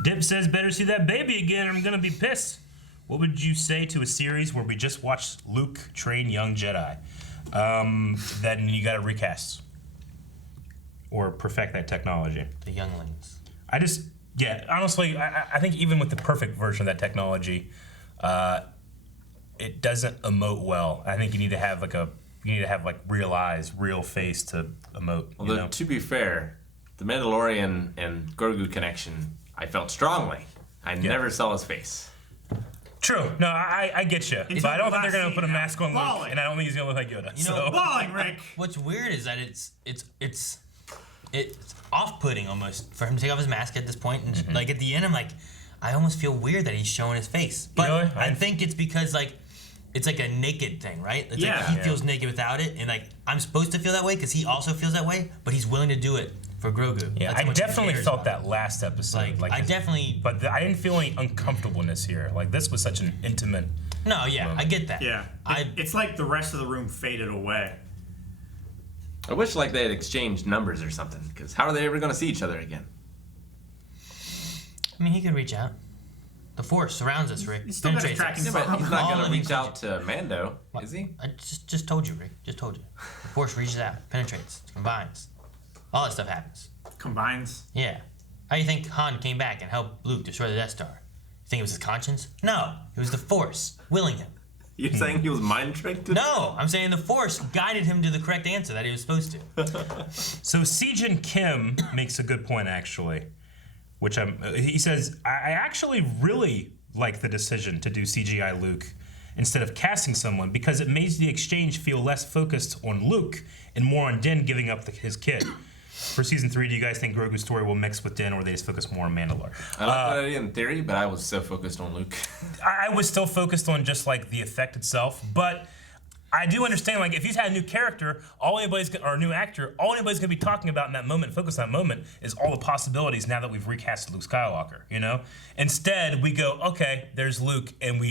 Dip says, better see that baby again. I'm gonna be pissed. What would you say to a series where we just watched Luke train young Jedi? Then you gotta recast or perfect that technology. The younglings. Honestly, I think even with the perfect version of that technology, it doesn't emote well. I think you need to have real eyes, real face to emote. Although to be fair, the Mandalorian and Grogu connection, I felt strongly. I never saw his face. True. No, I get you. But I don't think they're gonna put a mask on Luke, Balling. and I don't think he's gonna look like Yoda. Balling, Rick! What's weird is that it's off-putting almost for him to take off his mask at this point, and like at the end, I'm like, I almost feel weird that he's showing his face. But Really? I think it's because like it's like a naked thing, right? It's like he feels naked without it, and like I'm supposed to feel that way because he also feels that way, but he's willing to do it for Grogu. Yeah, That's how I much he definitely cares felt about that last episode. I definitely. But I didn't feel any uncomfortableness here. Like, this was such an intimate. No, yeah, moment. I get that. Yeah. It's like the rest of the room faded away. I wish like they had exchanged numbers or something, because how are they ever going to see each other again? I mean, he could reach out. The Force surrounds us, Rick. He's still got his Penetrates tracking us. Yeah, but he's not All going to living reach out to Mando, is he? I just told you, Rick. Just told you. The Force reaches out, penetrates, combines. All that stuff happens. Combines. Yeah. How do you think Han came back and helped Luke destroy the Death Star? You think it was his conscience? No. It was the Force willing him. You're saying he was mind tricked? No, I'm saying the Force guided him to the correct answer that he was supposed to. So Sejin Kim makes a good point, actually. Which he says, I actually really like the decision to do CGI Luke instead of casting someone because it makes the exchange feel less focused on Luke and more on Din giving up his kid. For season 3, do you guys think Grogu's story will mix with Din, or they just focus more on Mandalore? I like that idea in theory, but I was so focused on Luke. I was still focused on just like the effect itself, but I do understand, like, if he's had a new character, or a new actor, all anybody's gonna be talking about in that moment, focus on that moment, is all the possibilities now that we've recasted Luke Skywalker, you know? Instead, we go, okay, there's Luke, and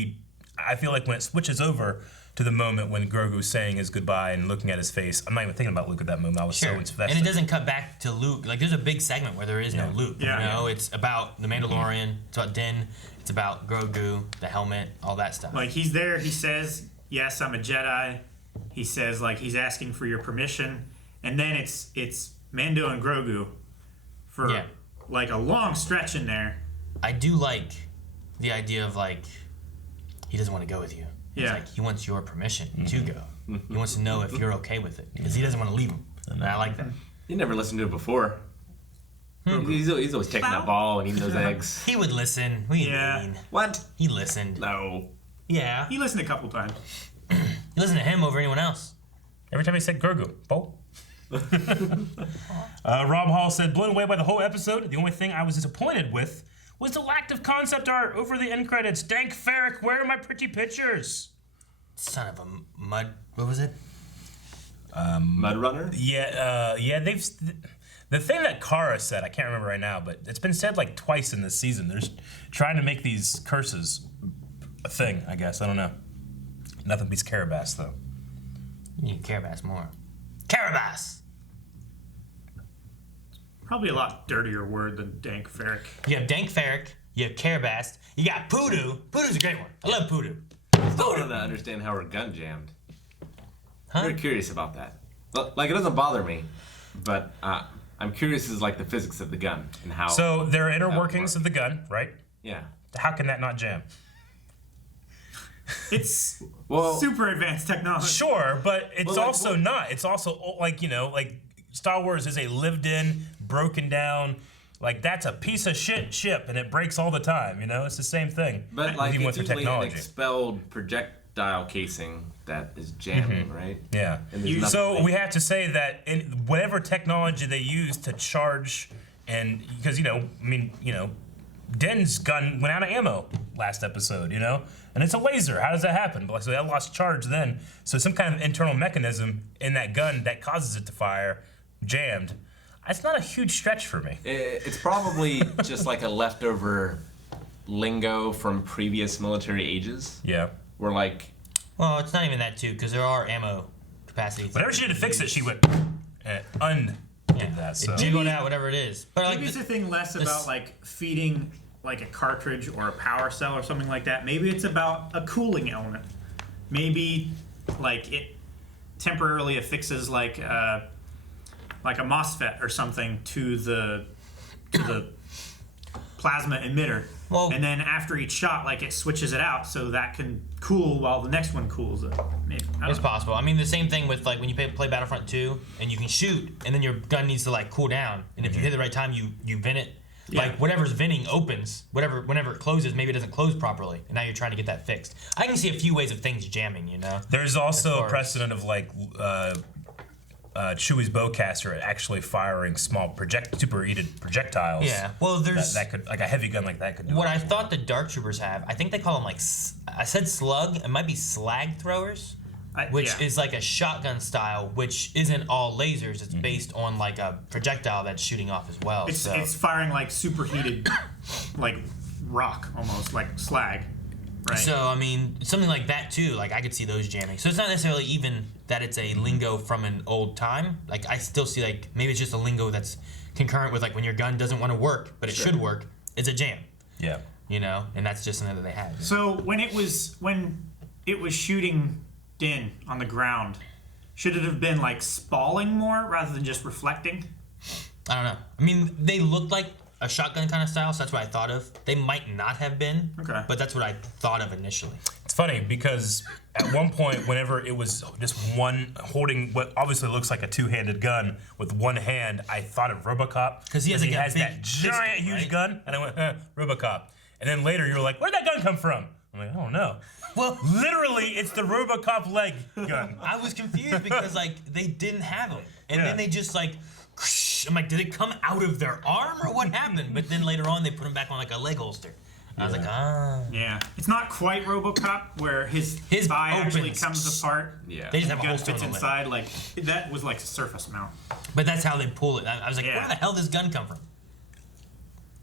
I feel like when it switches over to the moment when Grogu's saying his goodbye and looking at his face, I'm not even thinking about Luke at that moment. I was so invested. And it doesn't cut back to Luke. Like, there's a big segment where there is no Luke. Yeah. You know, it's about the Mandalorian, it's about Din, it's about Grogu, the helmet, all that stuff. Like, he's there, he says, yes, I'm a Jedi. He says, like, he's asking for your permission. And then it's Mando and Grogu for, like, a long stretch in there. I do like the idea of, like, he doesn't want to go with you. Yeah. It's like, he wants your permission to go. He wants to know if you're okay with it, because he doesn't want to leave him. And I like that. You never listened to it before. He's always taking that ball and eating those eggs. He would listen. What do you mean? What? He listened. No. Yeah. He listened a couple times. You listen to him over anyone else. Every time he said Grogu, Bo. Rob Hall said, blown away by the whole episode. The only thing I was disappointed with was the lack of concept art over the end credits. Dank Farrick, where are my pretty pictures? Son of a mud. What was it? Mud Runner? Yeah, they've. The thing that Kara said, I can't remember right now, but it's been said like twice in this season. They're trying to make these curses a thing, I guess. I don't know. Nothing beats Carabas, though. You need Carabas more. Carabas! Probably a lot dirtier word than Dank Farrick. You have Dank Farrick, you have Carabas, you got Poodoo. Poodoo's a great one. I love Poodoo. Still want to understand how her gun jammed. Huh? I'm very curious about that. Like, it doesn't bother me, but I'm curious as like the physics of the gun and how. So there are inner workings of the gun, right? Yeah. How can that not jam? It's Well, super advanced technology. Sure, but it's Well, like, also what- not. It's also like, you know, like Star Wars is a lived-in, broken down. Like, that's a piece of shit ship, and it breaks all the time. You know, it's the same thing. but like even it's with the usually an technology. expelled projectile casing that is jamming, right? Yeah. And there's So nothing- we have to say that in whatever technology they use to charge, and because Din's gun went out of ammo last episode, you know, and it's a laser. How does that happen? So that lost charge then. So some kind of internal mechanism in that gun that causes it to fire jammed. That's not a huge stretch for me. It's probably just like a leftover lingo from previous military ages. Yeah. Where like, Well, it's not even that, too, because there are ammo capacity. Whatever she did to fix it, she went and undid that. So. It jiggled out, whatever it is. But like, Maybe it's a thing less about like feeding like a cartridge or a power cell or something like that. Maybe it's about a cooling element. Maybe like it temporarily affixes like a MOSFET or something to the plasma emitter. Well- and then after each shot, like it switches it out so that can cool while the next one cools. Maybe. I don't it's know. possible. I mean, the same thing with like when you play Battlefront 2 and you can shoot, and then your gun needs to like cool down, and if you hit the right time, you vent it. Yeah. Like whatever's venting opens, whenever it closes, maybe it doesn't close properly, and now you're trying to get that fixed. I can see a few ways of things jamming, you know. There's also As a far as- precedent of like Chewie's bowcaster actually firing small superheated projectiles. Yeah. Well, there's that could, like a heavy gun like that could do. what it I as well. thought the Dark Troopers have. I think they call them like I said slug. It might be slag throwers. which is like a shotgun style, which isn't all lasers. It's based on like a projectile that's shooting off as well. It's firing like superheated, like rock almost, like slag. Right. So I mean, something like that too. Like I could see those jamming. So it's not necessarily even that it's a lingo from an old time. Like I still see like maybe it's just a lingo that's concurrent with like when your gun doesn't want to work, but it should work. It's a jam. Yeah. You know, and that's just something that they had. So when it was shooting Din on the ground, should it have been like spalling more rather than just reflecting? I don't know. I mean, they looked like a shotgun kind of style, so that's what I thought of. They might not have been, but that's what I thought of initially. It's funny because at one point, whenever it was just one holding what obviously looks like a two-handed gun with one hand, I thought of RoboCop because he has that giant, huge gun, and I went, RoboCop. And then later you were like, where'd that gun come from? I'm like, I don't know. Well, literally, it's the RoboCop leg gun. I was confused because like they didn't have them, and then they just like. I'm like, did it come out of their arm or what happened? But then later on, they put him back on like a leg holster. I was like, Yeah, it's not quite RoboCop where his thigh actually comes apart. Yeah, they just have a gun holster fits on the inside. Like that was like a surface mount. But that's how they pull it. I was like, where the hell does this gun come from?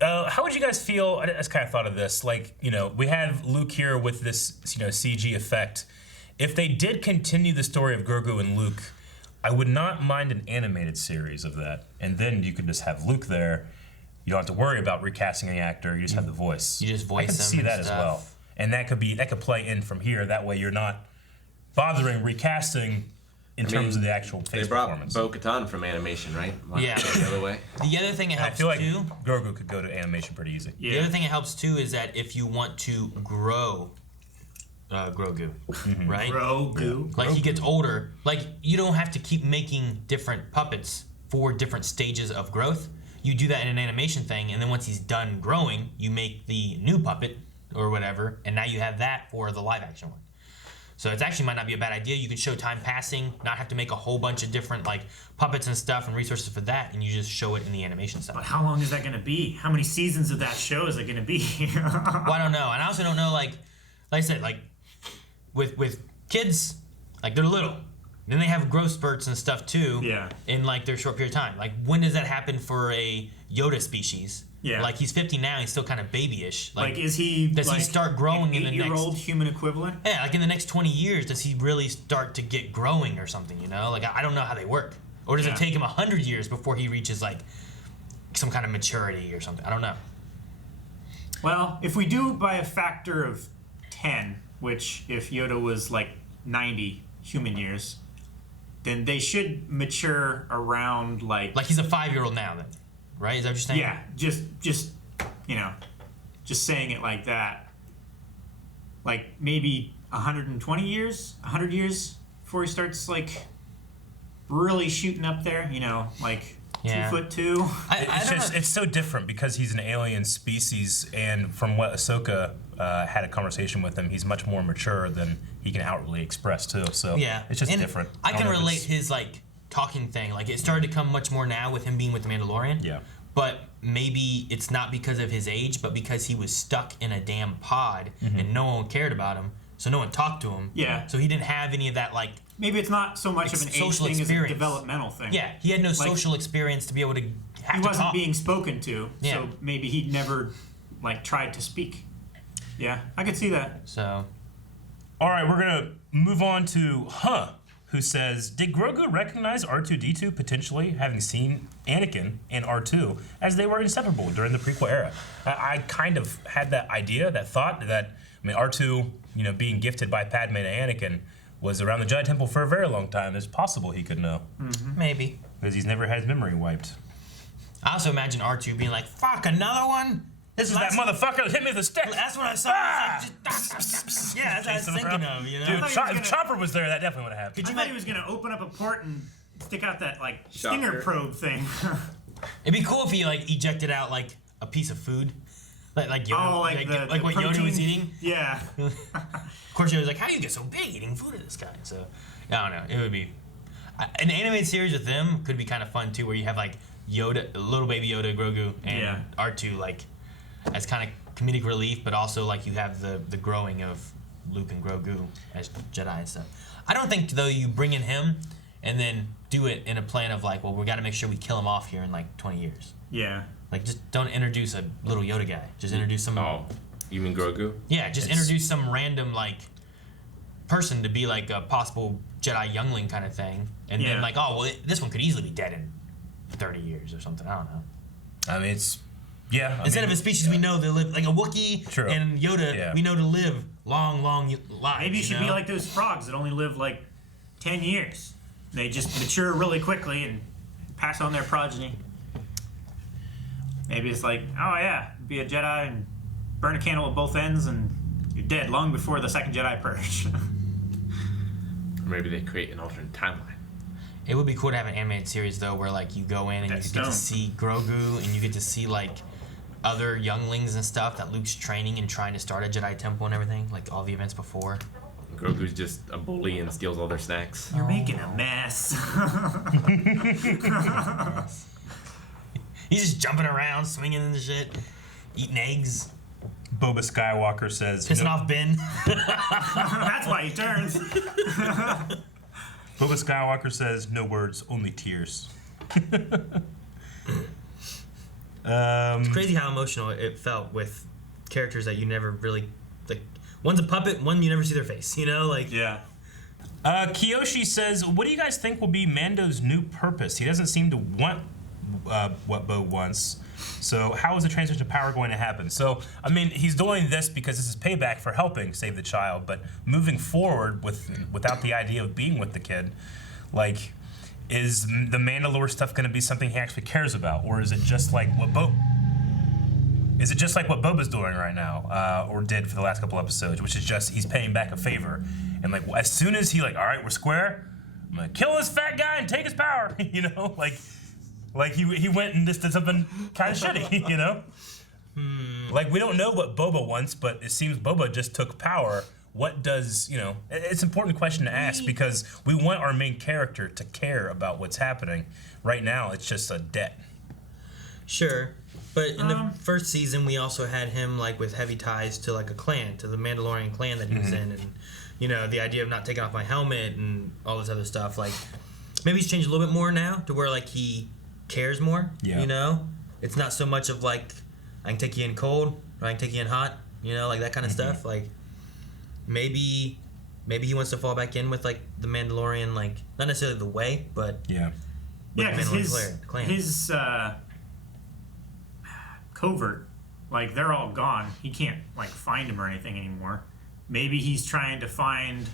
How would you guys feel? I just kind of thought of this. Like, you know, we have Luke here with this, you know, CG effect. If they did continue the story of Grogu and Luke, I would not mind an animated series of that. And then you could just have Luke there. You don't have to worry about recasting the actor. You just have the voice. You just voice I could him see and that stuff. as well. And that could play in from here. That way you're not bothering recasting in terms of the actual face they brought performance. Bo-Katan from animation, right? Yeah. The other way. The other thing it I helps feel like too. Grogu could go to animation pretty easy. The other thing it helps too is that if you want to grow Grogu, right? Grogu. Like he gets older, like you don't have to keep making different puppets for different stages of growth. You do that in an animation thing, and then once he's done growing, you make the new puppet or whatever, and now you have that for the live action one. So it actually might not be a bad idea. You can show time passing, not have to make a whole bunch of different like puppets and stuff and resources for that, and you just show it in the animation stuff. But how long is that going to be? How many seasons of that show is it going to be? Well, I don't know, and I also don't know like I said, like with kids, like they're little. Then they have growth spurts and stuff too. Yeah. In like their short period of time. Like when does that happen for a Yoda species? Yeah. Like he's 50 now, he's still kind of babyish. Like is he? Does like, he start growing in the next? 8-year-old human equivalent? Yeah, like in the next 20 years, does he really start to get growing or something? You know, like I don't know how they work. Or does it take him 100 years before he reaches like some kind of maturity or something? I don't know. Well, if we do by a factor of 10, which if Yoda was like 90 human years, then they should mature around like he's a 5-year-old now, then, right? Is that what you're saying? Yeah, just you know, just saying it like that. Like maybe 120 years, 100 years before he starts like really shooting up there. You know, like 2'2". It's so different because he's an alien species, and from what Ahsoka had a conversation with him, he's much more mature than he can outwardly express too. So it's just different. I can relate his like talking thing. Like it started to come much more now with him being with the Mandalorian. Yeah. But maybe it's not because of his age, but because he was stuck in a damn pod and no one cared about him, so no one talked to him. Yeah. So he didn't have any of that like. Maybe it's not so much of an age thing as a developmental thing. Yeah, he had no social experience to be able to have He to wasn't talk. being spoken to, so maybe he never like tried to speak. Yeah, I could see that. So, all right, we're gonna move on to who says, did Grogu recognize R2-D2 potentially, having seen Anakin and R2 as they were inseparable during the prequel era? I kind of had that idea, that thought that R2, you know, being gifted by Padme to Anakin, was around the Jedi Temple for a very long time. It's possible he could know. Maybe. Because he's never had his memory wiped. I also imagine R2 being like, fuck, another one? This is that motherfucker that hit me with a stick. That's what I saw. Yeah, that's what I was thinking of, you know? Dude, if Chopper was there, that definitely would have happened. I thought he was going to open up a port and stick out that, like, stinger probe thing. It'd be cool if he, like, ejected out, like, a piece of food. Like Yoda, like what protein. Yoda was eating. Yeah. Of course, Yoda was like, how do you get so big eating food of this guy? So, I don't know. It would be... An animated series with them could be kind of fun, too, where you have, like, Yoda, little baby Yoda, Grogu, and R2, like, as kind of comedic relief, but also, like, you have the growing of Luke and Grogu as Jedi and stuff. I don't think though you bring in him and then do it in a plan of like, well, we got to make sure we kill him off here in like 20 years. Yeah. Like, just don't introduce a little Yoda guy. Just introduce some. Oh, you mean Grogu? Yeah, just introduce some random like person to be like a possible Jedi youngling kind of thing, and then like, oh well, this one could easily be dead in 30 years or something. I don't know. I mean, it's Instead of a species we know they live like a Wookiee and Yoda, we know to live long lives. Maybe you should be like those frogs that only live like 10 years. They just mature really quickly and pass on their progeny. Maybe it's like, oh yeah, be a Jedi and burn a candle at both ends and you're dead long before the second Jedi purge. Or maybe they create an alternate timeline. It would be cool to have an animated series though, where like you go in and you get to see Grogu and you get to see like other younglings and stuff that Luke's training and trying to start a Jedi temple and everything, like all the events before. Grogu's just a bully and steals all their snacks. You're making a mess. He's just jumping around, swinging and shit, eating eggs. Boba Skywalker says... Pissing off Ben. That's why he turns. Boba Skywalker says, no words, only tears. It's crazy how emotional it felt with characters that you never really... like. One's a puppet, one you never see their face, you know? Like, yeah. Kiyoshi says, what do you guys think will be Mando's new purpose? He doesn't seem to want what Bo wants. So how is the transition of power going to happen? So, I mean, he's doing this because this is payback for helping save the child, but moving forward without the idea of being with the kid, like, is the Mandalore stuff going to be something he actually cares about? Or is it just like what Boba's doing right now, or did for the last couple episodes, which is just he's paying back a favor. And like as soon as he like, all right, we're square, I'm gonna kill this fat guy and take his power, you know? Like he went and just did something kind of shitty, you know? Like we don't know what Boba wants, but it seems Boba just took power. What does, you know, it's an important question to ask because we want our main character to care about what's happening. Right now, it's just a debt. Sure. But in the first season, we also had him like with heavy ties to like a clan, to the Mandalorian clan that he was in, and you know the idea of not taking off my helmet and all this other stuff. Like maybe he's changed a little bit more now to where like he cares more. Yeah. You know, it's not so much of like I can take you in cold or I can take you in hot. You know, like that kind of stuff. Like maybe he wants to fall back in with like the Mandalorian, like not necessarily the way, but because his covert, like they're all gone. He can't like find him or anything anymore. Maybe he's trying to find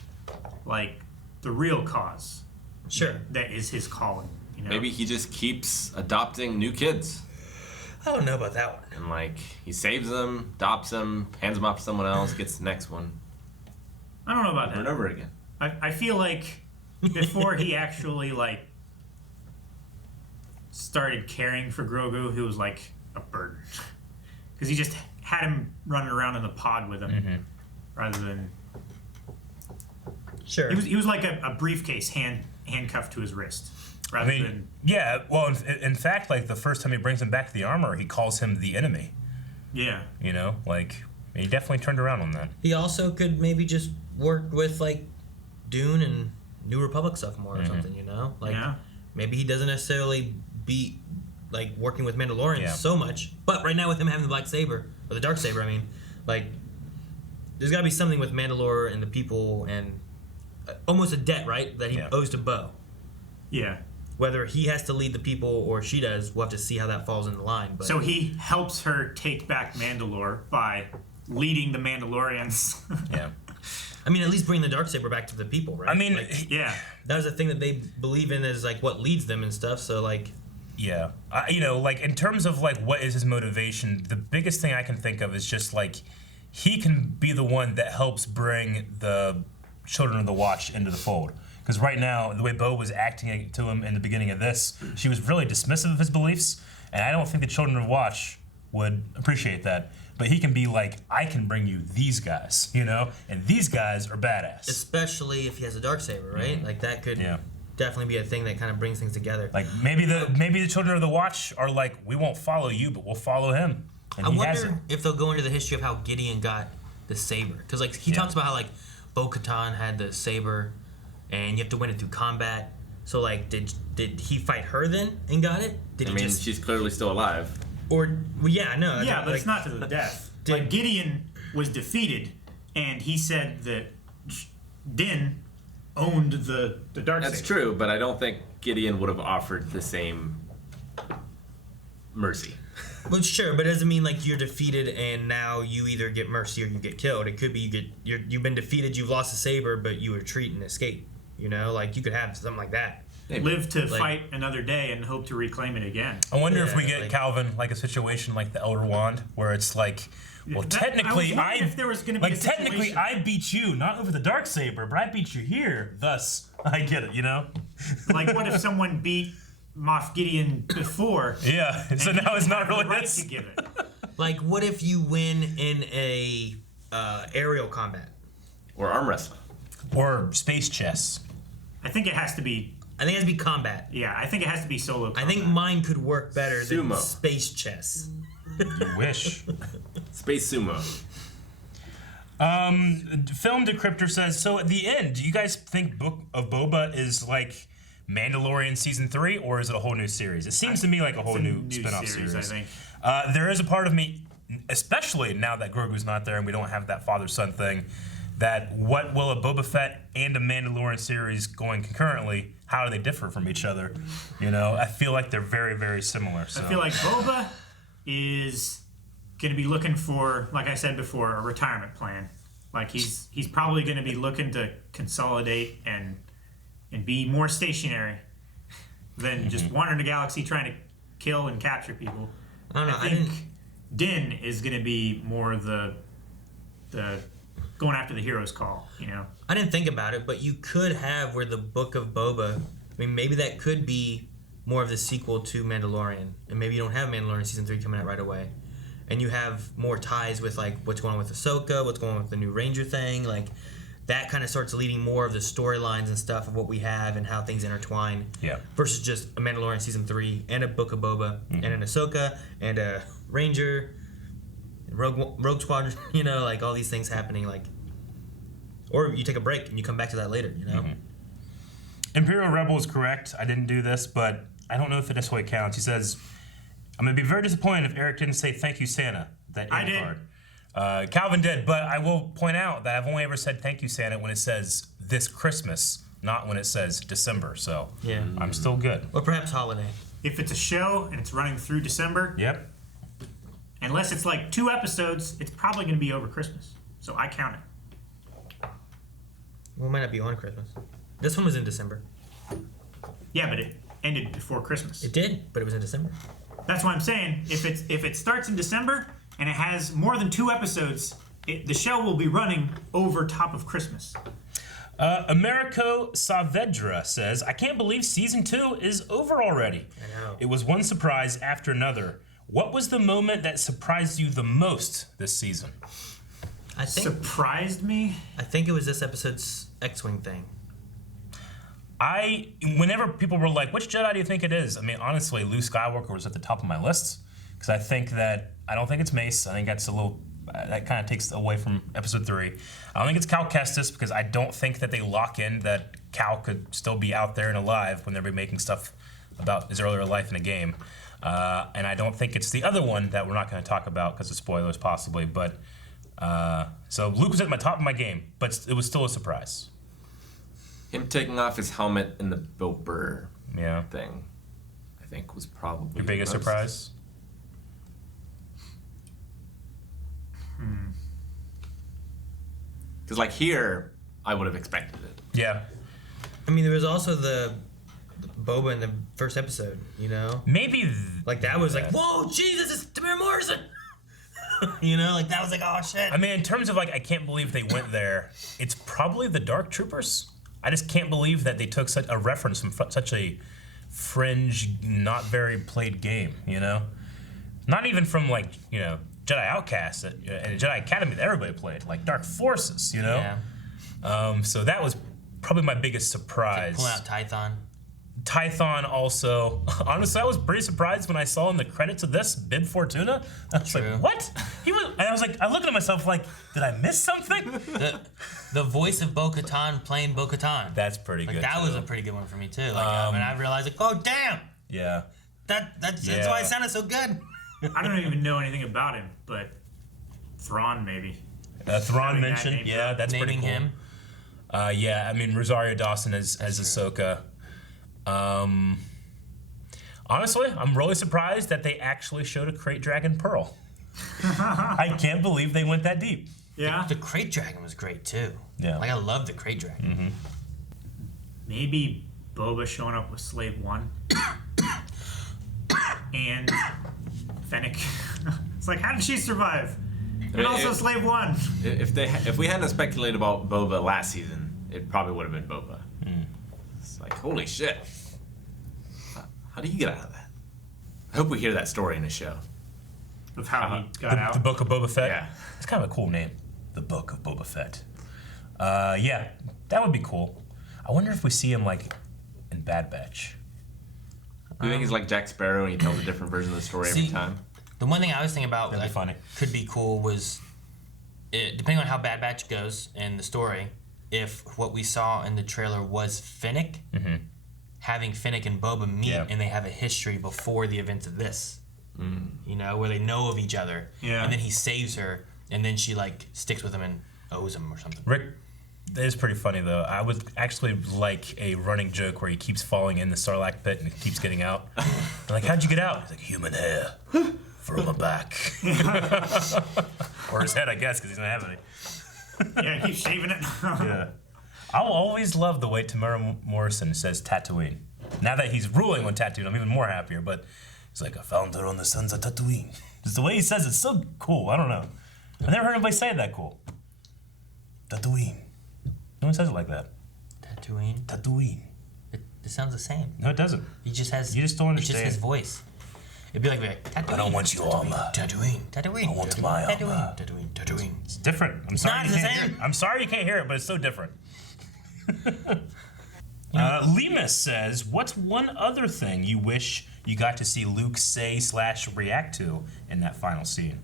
like the real cause. Sure. That is his calling. You know? Maybe he just keeps adopting new kids. I don't know about that one. And like he saves them, adopts them, hands them off to someone else, gets the next one. I don't know about that. Over and over again. I feel like before he actually like started caring for Grogu, he was like a burden because he just had him running around in the pod with him rather than he was like a briefcase handcuffed to his wrist rather than well in fact like the first time he brings him back to the armor he calls him the enemy, you know, like he definitely turned around on that. He also could maybe just work with like Dune and New Republic stuff more or something, you know, like maybe he doesn't necessarily be like working with Mandalorians so much, but right now with him having the black saber or the dark saber, I mean, like there's got to be something with Mandalore and the people and almost a debt, right, that he owes to Bo. Yeah. Whether he has to lead the people or she does, we'll have to see how that falls in the line. But so he helps her take back Mandalore by leading the Mandalorians. I mean, at least bring the darksaber back to the people, right? I mean, like, that was a thing that they believe in as like what leads them and stuff. So like, you know, like in terms of like what is his motivation, the biggest thing I can think of is just like he can be the one that helps bring the Children of the Watch into the fold. Because right now, the way Bo was acting to him in the beginning of this, she was really dismissive of his beliefs, and I don't think the Children of Watch would appreciate that. But he can be like, I can bring you these guys, you know, and these guys are badass. Especially if he has a darksaber, right? Like that could definitely be a thing that kind of brings things together. Like maybe the Children of the Watch are like, we won't follow you, but we'll follow him. And I wonder if they'll go into the history of how Gideon got the saber? Because like he talks about how like Bo-Katan had the saber, and you have to win it through combat. So like, did he fight her then and got it? Did I mean, she's clearly still alive. Or well, yeah, no. Yeah, but like, it's not to the death. Like Gideon was defeated, and he said that Din owned the dark That's saber. true, but I don't think Gideon would have offered the same mercy. Well, sure, but it doesn't mean like you're defeated and now you either get mercy or you get killed. It could be you've been defeated, you've lost a saber, but you retreat and escape. You know, like you could have something like that. Live to fight another day and hope to reclaim it again. I wonder if we get like, Calvin like a situation like the Elder Wand, where it's like, well, technically if there was gonna be like a technically situation. I beat you not over the dark saber, but I beat you here. Thus, I get it. You know? Like, what if someone beat Moff Gideon before? Yeah. So and he now it's didn't not have the really right this. to give it. Like, what if you win in a aerial combat? Or arm wrestling. Or space chess. I think it has to be. I think it has to be combat. Yeah, I think it has to be solo combat. I think mine could work better than Sumo. space chess. You wish. Space sumo. Film Decryptor says, so at the end, do you guys think Book of Boba is like Mandalorian season 3, or is it a whole new series? It seems to me like a whole It's a new spin-off series. I think. There is a part of me, especially now that Grogu's not there and we don't have that father-son thing, that what will a Boba Fett and a Mandalorian series going concurrently, how do they differ from each other? You know, I feel like they're very, very similar. So. I feel like Boba is going to be looking for, like I said before, a retirement plan. Like he's probably going to be looking to consolidate and be more stationary than just wandering the galaxy trying to kill and capture people. I don't know. I think Din is going to be more the going after the hero's call. You know. I didn't think about it, but you could have where the Book of Boba. I mean, maybe that could be more of the sequel to Mandalorian, and maybe you don't have Mandalorian season 3 coming out right away, and you have more ties with like what's going on with Ahsoka, what's going on with the new Ranger thing, like that kind of starts leading more of the storylines and stuff of what we have and how things intertwine. Yeah. Versus just a Mandalorian season 3 and a Book of Boba and an Ahsoka and a Ranger, and Rogue Squadron, you know, like all these things happening, like. Or you take a break and you come back to that later, you know? Imperial Rebel is correct. I didn't do this, but I don't know if it necessarily counts. He says, I'm going to be very disappointed if Eric didn't say thank you, Santa. That I end did. card. Calvin did, but I will point out that I've only ever said thank you, Santa, when it says this Christmas, not when it says December. So Yeah. I'm still good. Or perhaps holiday. If it's a show and it's running through December, Yep. unless it's like 2 episodes, it's probably going to be over Christmas. So I count it. Well, it might not be on Christmas. This one was in December. Yeah, but it ended before Christmas. It did, but it was in December. That's why I'm saying if it starts in December and it has more than 2 episodes, the show will be running over top of Christmas. Americo Saavedra says, I can't believe season 2 is over already. I know. It was one surprise after another. What was the moment that surprised you the most this season? I think Surprised me? I think it was this episode's X-Wing thing. Whenever people were like, which Jedi do you think it is? I mean, honestly, Luke Skywalker was at the top of my list. Because I don't think it's Mace. I think that's a little, that kind of takes away from episode 3. I don't think it's Cal Kestis, because I don't think that they lock in that Cal could still be out there and alive when they're making stuff about his earlier life in a game. And I don't think it's the other one that we're not going to talk about because of spoilers possibly. But so Luke was at my top of my game, but it was still a surprise. Him taking off his helmet in the Bill Burr Yeah. thing, I think, was probably Your biggest the most. surprise? Because like here, I would have expected it. Yeah. I mean, there was also the Boba in the first episode, you know? Maybe. Like, that was like, whoa, Jesus, it's Tamir Morrison! You know, like, that was like, oh, shit. I mean, in terms of like, I can't believe they went there. It's probably the Dark Troopers. I just can't believe that they took such a reference from such a fringe, not very played game. You know, not even from like Jedi Outcast and Jedi Academy that everybody played, like Dark Forces. You know, Yeah. so that was probably my biggest surprise. Pull out Tython. Tython also. Honestly, I was pretty surprised when I saw in the credits of this Bib Fortuna. I was like, what? He was, and I was like, I looked at myself like, did I miss something? The voice of Bo-Katan playing Bo-Katan. That's pretty good. That was a pretty good one for me too. Like when I realized, like, oh damn. Yeah. That's why it sounded so good. I don't even know anything about him, but Thrawn maybe. Thrawn mentioned. Yeah, that's naming pretty cool. him. Yeah, I mean Rosario Dawson as Ahsoka. Honestly, I'm really surprised that they actually showed a Krayt Dragon Pearl. I can't believe they went that deep. Yeah. The Krayt Dragon was great too. Yeah. Like I love the Krayt Dragon. Maybe Boba showing up with Slave 1 and Fennec. It's like, how did she survive? And also Slave 1. If we hadn't speculated about Boba last season, it probably would have been Boba. It's like, holy shit. How do you get out of that? I hope we hear that story in the show. Of how he got out. The Book of Boba Fett? Yeah. It's kind of a cool name. The Book of Boba Fett. Yeah, that would be cool. I wonder if we see him, like, in Bad Batch. Do you think he's like Jack Sparrow and he tells a different version of the story every time? The one thing I was thinking about That'd be funny. could be cool was, depending on how Bad Batch goes in the story, if what we saw in the trailer was Fennec, having Fennec and Boba meet and they have a history before the events of this. You know, where they know of each other. Yeah. And then he saves her, and then she, like, sticks with him and owes him or something. Rick, that is pretty funny, though. I would actually like a running joke where he keeps falling in the Sarlacc pit and keeps getting out. I'm like, how'd you get out? He's like, human hair from my back. Or his head, I guess, because he's not having any. Yeah, keep shaving it. Yeah. I'll always love the way Tamara Morrison says Tatooine. Now that he's ruling on Tatooine, I'm even more happier, but he's like, I found her on the sons of Tatooine. Just the way he says it's so cool. I don't know. I've never heard anybody say it that cool. Tatooine. No one says it like that. Tatooine. Tatooine. It sounds the same. No, it doesn't. He just has. You just don't It's just understand. his voice. It'd be like Tatooine. I don't want your armor. Tatooine. Tatooine. I want Tatooine. my Tatooine. armor. Tatooine. Tatooine. It's different. I'm sorry not you the can't same. hear it. I'm sorry you can't hear it, but it's so different. Lemus says, what's one other thing you wish you got to see Luke say/react to in that final scene?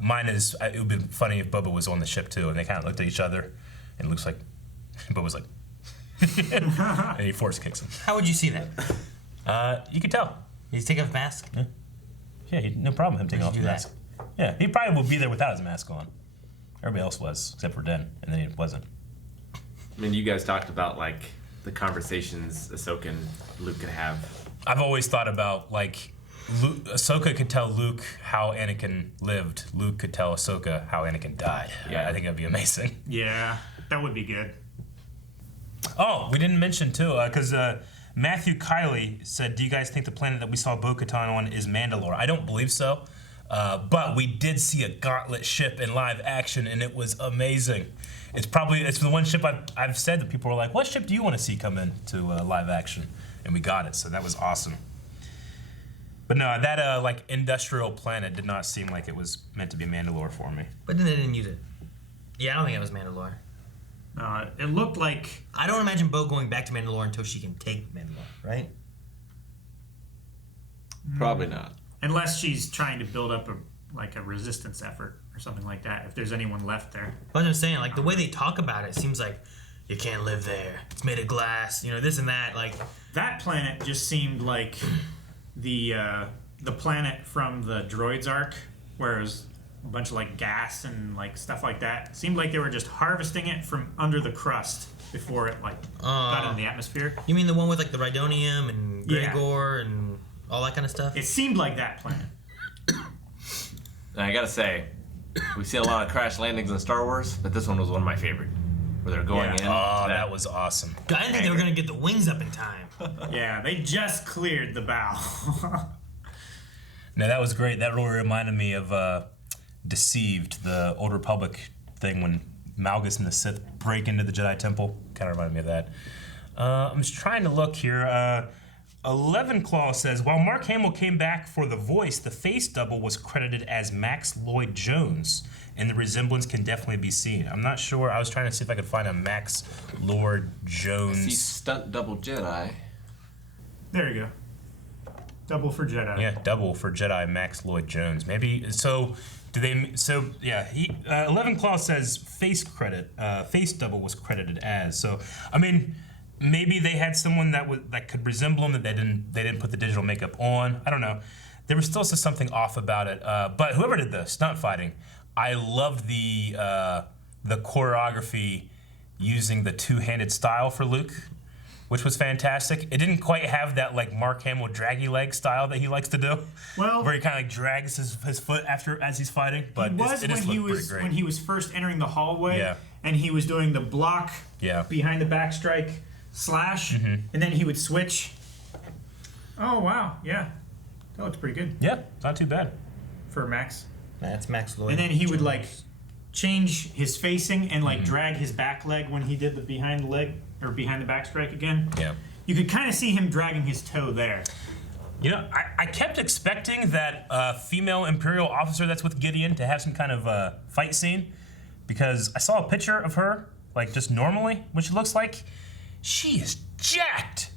Mine is, it would be funny if Bubba was on the ship too, and they kind of looked at each other, and Luke's like, Bubba's like, and he force kicks him. How would you see that? You could tell. He's taking off his mask. Yeah, no problem him taking off you his do mask. Yeah, he probably would be there without his mask on. Everybody else was, except for Den, and then he wasn't. I mean, you guys talked about, like, the conversations Ahsoka and Luke could have. I've always thought about, like, Ahsoka could tell Luke how Anakin lived. Luke could tell Ahsoka how Anakin died. Yeah. I think that'd be amazing. Yeah, that would be good. Oh, we didn't mention, too, because Matthew Kiley said, do you guys think the planet that we saw Bo-Katan on is Mandalore? I don't believe so, but we did see a Gauntlet ship in live action, and it was amazing. It's the one ship I've said that people were like, what ship do you want to see come into live action? And we got it, so that was awesome. But no, that like industrial planet did not seem like it was meant to be Mandalore for me. But then they didn't use it. Yeah, I don't think it was Mandalore. It looked like... I don't imagine Bo going back to Mandalore until she can take Mandalore, right? Probably not. Unless she's trying to build up a resistance effort or something like that, if there's anyone left there. But I'm saying, like, the way they talk about it seems like you can't live there. It's made of glass, this and that. Like, That planet just seemed like the planet from the Droids arc, where it was a bunch of like gas and like stuff like that. It seemed like they were just harvesting it from under the crust before it like got in the atmosphere. you mean the one with like the Rhydonium and Yeah. Gregor and all that kind of stuff? It seemed like that planet. And I gotta say, we've seen a lot of crash landings in Star Wars, but this one was one of my favorite. Where they're going in. Oh, that was awesome. I didn't think they were gonna get the wings up in time. Yeah, they just cleared the bow. No, that was great. That really reminded me of Deceived, the Old Republic thing when Malgus and the Sith break into the Jedi Temple. Kind of reminded me of that. I'm just trying to look here. 11 Claw says, while Mark Hamill came back for the voice, the face double was credited as Max Lloyd Jones, and the resemblance can definitely be seen. I'm not sure. I was trying to see if I could find a Max Lloyd See Jones. stunt double Jedi. There you go. Double for Jedi. Yeah, double for Jedi Max Lloyd Jones. Maybe so. Do they? So yeah, 11 Claw says face double was credited as. So I mean, maybe they had someone that could resemble him that they didn't put the digital makeup on. I don't know. There was still something off about it. But whoever did the stunt fighting, I loved the choreography using the two-handed style for Luke, which was fantastic. It didn't quite have that like Mark Hamill draggy leg style that he likes to do, Well, where he kind of like drags his foot as he's fighting. But it was when he was first entering the hallway, Yeah. and he was doing the block Yeah. behind the backstrike slash, and then he would switch. Oh wow, yeah, that looks pretty good Yeah, not too bad. for Max. That's Max Lloyd. And then he would like change his facing and like drag his back leg when he did the behind the leg or behind the back strike again. Yeah. You could kind of see him dragging his toe there. You know, I kept expecting that female Imperial officer that's with Gideon to have some kind of fight scene, because I saw a picture of her, like just normally, what she looks like. She is jacked.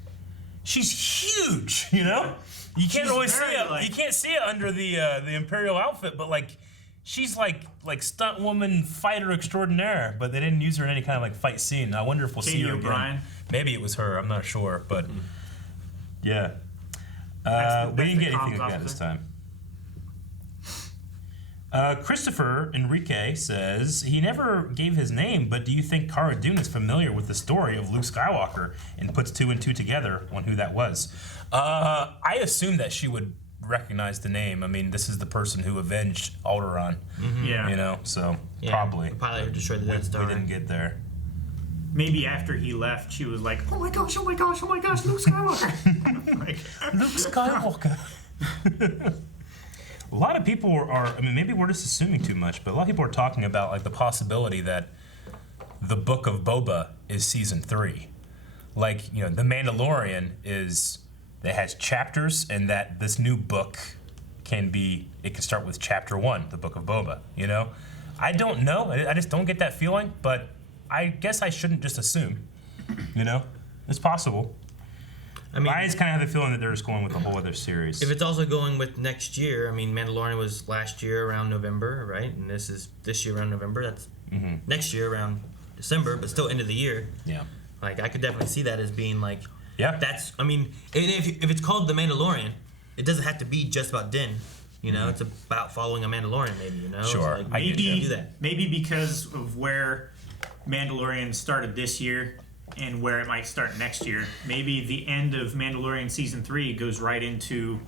She's huge, you know? You can't She's always see very, it. like- You can't see it under the Imperial outfit, but like she's like stunt woman fighter extraordinaire. But they didn't use her in any kind of like fight scene. I wonder if we'll see Katie her O'Brien. again. Maybe it was her. I'm not sure, but yeah. That's We didn't the get anything comms like that officer. this time. Christopher Enrique says he never gave his name, but do you think Cara Dune is familiar with the story of Luke Skywalker and puts two and two together on who that was? I assume that she would recognize the name. I mean, this is the person who avenged Alderaan. Yeah. You know, so Yeah, probably. Probably destroyed the Death Star. We didn't get there. Maybe after he left, she was like, "Oh my gosh, oh my gosh, oh my gosh, Luke Skywalker!" Like, Luke Skywalker. A lot of people are, I mean, maybe we're just assuming too much, but a lot of people are talking about like the possibility that the Book of Boba is season 3. Like, you know, The Mandalorian that has chapters, and that this new book can start with chapter 1, the Book of Boba, you know? I don't know. I just don't get that feeling, but I guess I shouldn't just assume, you know? It's possible. I mean, I just kind of have the feeling that they're just going with a whole other series. if it's also going with next year, I mean, Mandalorian was last year around November, right? And this is this year around November. That's next year around December, but still end of the year. Yeah. Like, I could definitely see that as being like, Yeah. that's, I mean, and if it's called The Mandalorian, it doesn't have to be just about Din. You know, it's about following a Mandalorian, maybe, you know? Sure. It's I like, get you you. can do that. maybe because of where Mandalorian started this year and where it might start next year, maybe the end of Mandalorian season 3 goes right into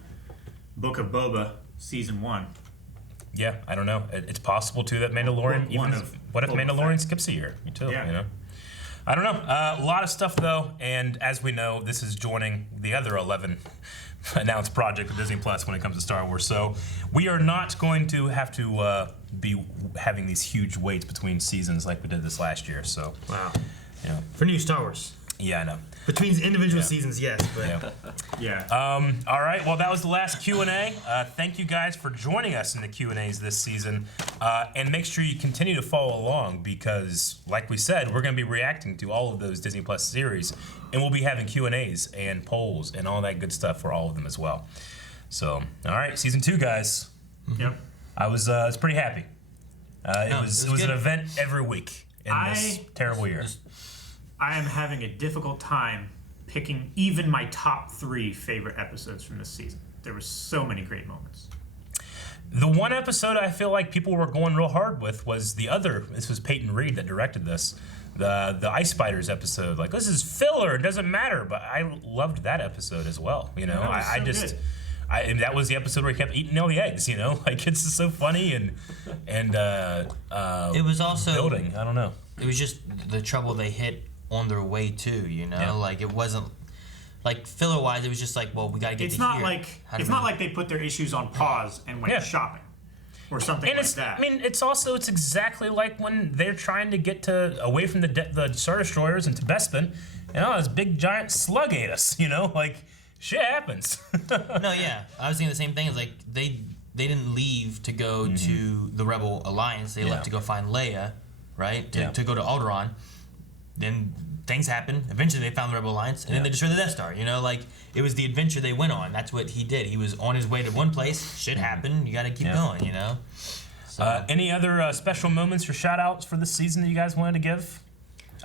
Book of Boba season 1. Yeah, I don't know. It's possible too that Mandalorian. What if Boba Mandalorian Fett. skips a year? Me too. Yeah. You know. I don't know. A lot of stuff though, and as we know, this is joining the other 11 announced project with Disney Plus when it comes to Star Wars. So we are not going to have to be having these huge waits between seasons like we did this last year. So Wow. yeah, For new Star Wars. yeah, I know. Between individual seasons, yes, but Yeah. Yeah. All right. Well, that was the last Q&A. Thank you guys for joining us in the Q&As this season. And make sure you continue to follow along because, like we said, we're going to be reacting to all of those Disney Plus series. And we'll be having Q&As and polls and all that good stuff for all of them as well. So, all right. Season 2, guys. Yep. I was pretty happy. It was good. an event every week in this terrible year. I am having a difficult time picking even my top 3 favorite episodes from this season. There were so many great moments. The one episode I feel like people were going real hard with was this was Peyton Reed that directed this, the Ice Spiders episode. Like, this is filler, it doesn't matter, but I loved that episode as well. You know, That was so good. and that was the episode where he kept eating all the eggs. You know, like it's just so funny and it was also building. I don't know. It was just the trouble they hit on their way too, you know? Yeah. Like, it wasn't like filler wise, it was just like, well, we got to get It's to not here. like How do it's we- not like they put their issues on pause and went Yeah. shopping or something And like it's, that. I mean, it's exactly like when they're trying to get away from the Star Destroyers into Bespin, and this big giant slug ate us. You know, like shit happens. No, yeah. I was thinking the same thing. It's like they didn't leave to go to the Rebel Alliance. They left to go find Leia, right? To go to Alderaan. Then things happened. Eventually, they found the Rebel Alliance, and then they destroyed the Death Star. You know, like it was the adventure they went on. That's what he did. He was on his way to one place. Shit happened. You got to keep going. You know. So. Any other special moments or shout outs for this season that you guys wanted to give?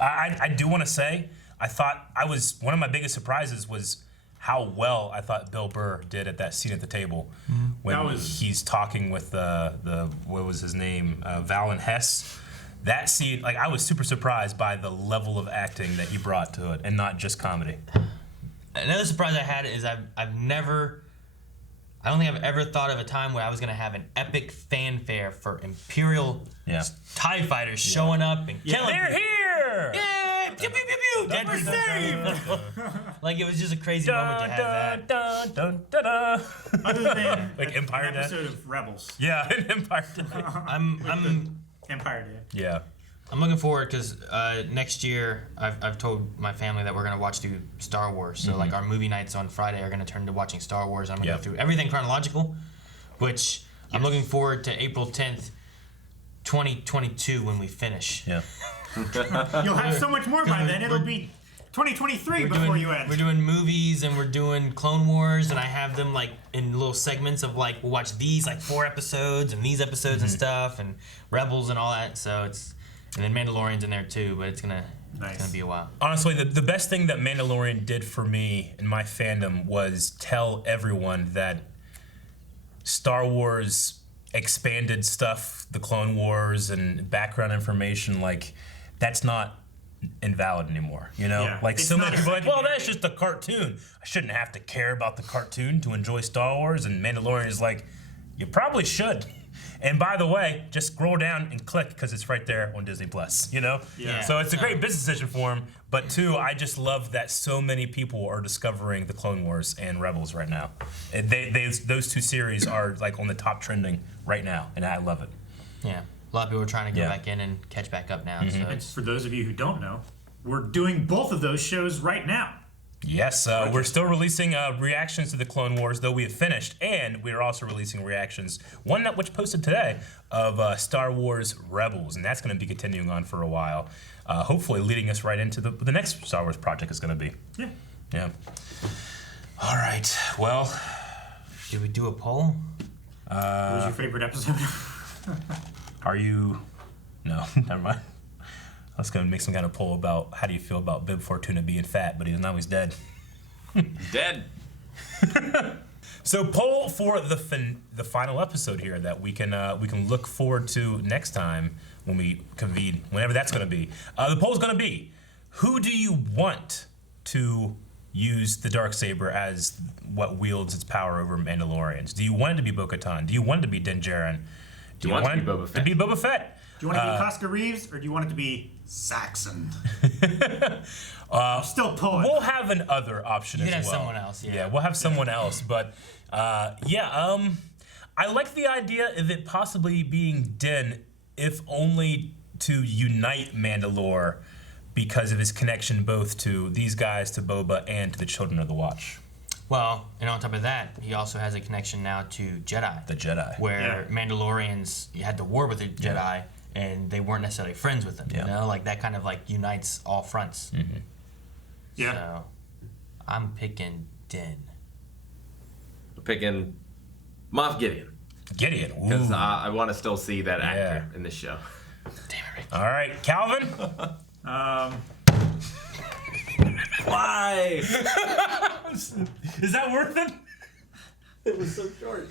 I do want to say, one of my biggest surprises was how well I thought Bill Burr did at that scene at the table when he's talking with the what was his name, Valen Hess. That scene, like I was super surprised by the level of acting that he brought to it, and not just comedy. Another surprise I had is I don't think I've ever thought of a time where I was gonna have an epic fanfare for Imperial TIE fighters showing up and killing. They're here! Yay! Pew pew pew pew! We're saved! Like it was just a crazy moment to have that. Other than like Empire an Day. episode of Rebels. Yeah, Empire Day. I'm Empire Day. Yeah. I'm looking forward because next year I've told my family that we're gonna watch through Star Wars. So like our movie nights on Friday are gonna turn to watching Star Wars. I'm gonna go through everything chronological, which I'm looking forward to April 10th, 2022 when we finish. Yeah. You'll have so much more by then. It'll be 2023 before you end. We're doing movies and we're doing Clone Wars, and I have them like in little segments of like we'll watch these like 4 episodes and these episodes and stuff, and Rebels and all that. So it's. And then Mandalorian's in there too, but it's gonna be a while. Honestly, the best thing that Mandalorian did for me and my fandom was tell everyone that Star Wars expanded stuff, the Clone Wars and background information, like that's not invalid anymore. You know, Yeah. like It's so many not people are like, well, secondary. that's just a cartoon. I shouldn't have to care about the cartoon to enjoy Star Wars. And Mandalorian is like, you probably should. And by the way, just scroll down and click because it's right there on Disney Plus. You know, so it's a great business decision for him. But two, I just love that so many people are discovering the Clone Wars and Rebels right now. And those 2 series are like on the top trending right now, and I love it. Yeah, a lot of people are trying to go back in and catch back up now. So And for those of you who don't know, we're doing both of those shows right now. Yes, we're still releasing reactions to the Clone Wars, though we have finished, and we are also releasing reactions, which posted today, of Star Wars Rebels, and that's going to be continuing on for a while, hopefully leading us right into the next Star Wars project is going to be. Yeah. All right, well. Did we do a poll? What was your favorite episode? Are you... No, never mind. I was going to make some kind of poll about how do you feel about Bib Fortuna being fat, but he's dead. He's dead. So poll for the final episode here that we can look forward to next time when we convene, whenever that's going to be. The poll is going to be, who do you want to use the Darksaber as what wields its power over Mandalorians? Do you want it to be Bo-Katan? Do you want it to be Din Djarin? Do you want it to be Boba Fett? To be Boba Fett? Do you want it to be Koska Reeves, or do you want it to be Saxon? I'm still pulling. We'll have an other option You as can well. have someone else, yeah. Yeah, we'll have someone else, but I like the idea of it possibly being Din, if only to unite Mandalore because of his connection both to these guys, to Boba, and to the Children of the Watch. Well, and on top of that, he also has a connection now to Jedi. The Jedi. Where Mandalorians had to war with the Jedi, and they weren't necessarily friends with them. You know, like that kind of like unites all fronts. Yeah. So, I'm picking Din. I'm picking Moff Gideon. Gideon. Because Ooh. I want to still see that actor in this show. Damn it, Rick. All right, Calvin. Why? Is that worth it? It was so short.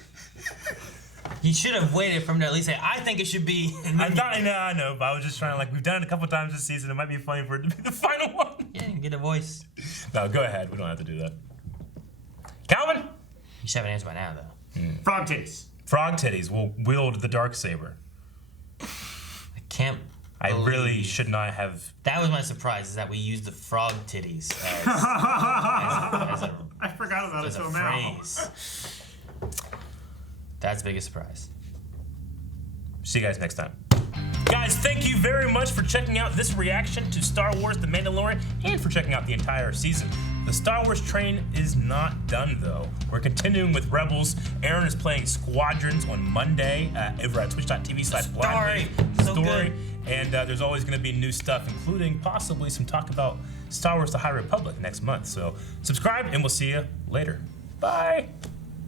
You should have waited for him to at least say, I think it should be. I know, but I was just trying to, we've done it a couple times this season. It might be funny for it to be the final one. Yeah, get a voice. No, go ahead. We don't have to do that. Calvin? You should have an answer by now, though. Frog titties. Frog titties will wield the Darksaber. I can't. I really should not have. That was my surprise, is that we used the frog titties as I forgot about it a till now. phrase. That's the biggest surprise. See you guys next time. Guys, thank you very much for checking out this reaction to Star Wars The Mandalorian and for checking out the entire season. The Star Wars train is not done, though. We're continuing with Rebels. Aaron is playing Squadrons on Monday over at twitch.tv/blindwave. So good. And there's always going to be new stuff, including possibly some talk about Star Wars: The High Republic next month. So subscribe, and we'll see you later. Bye.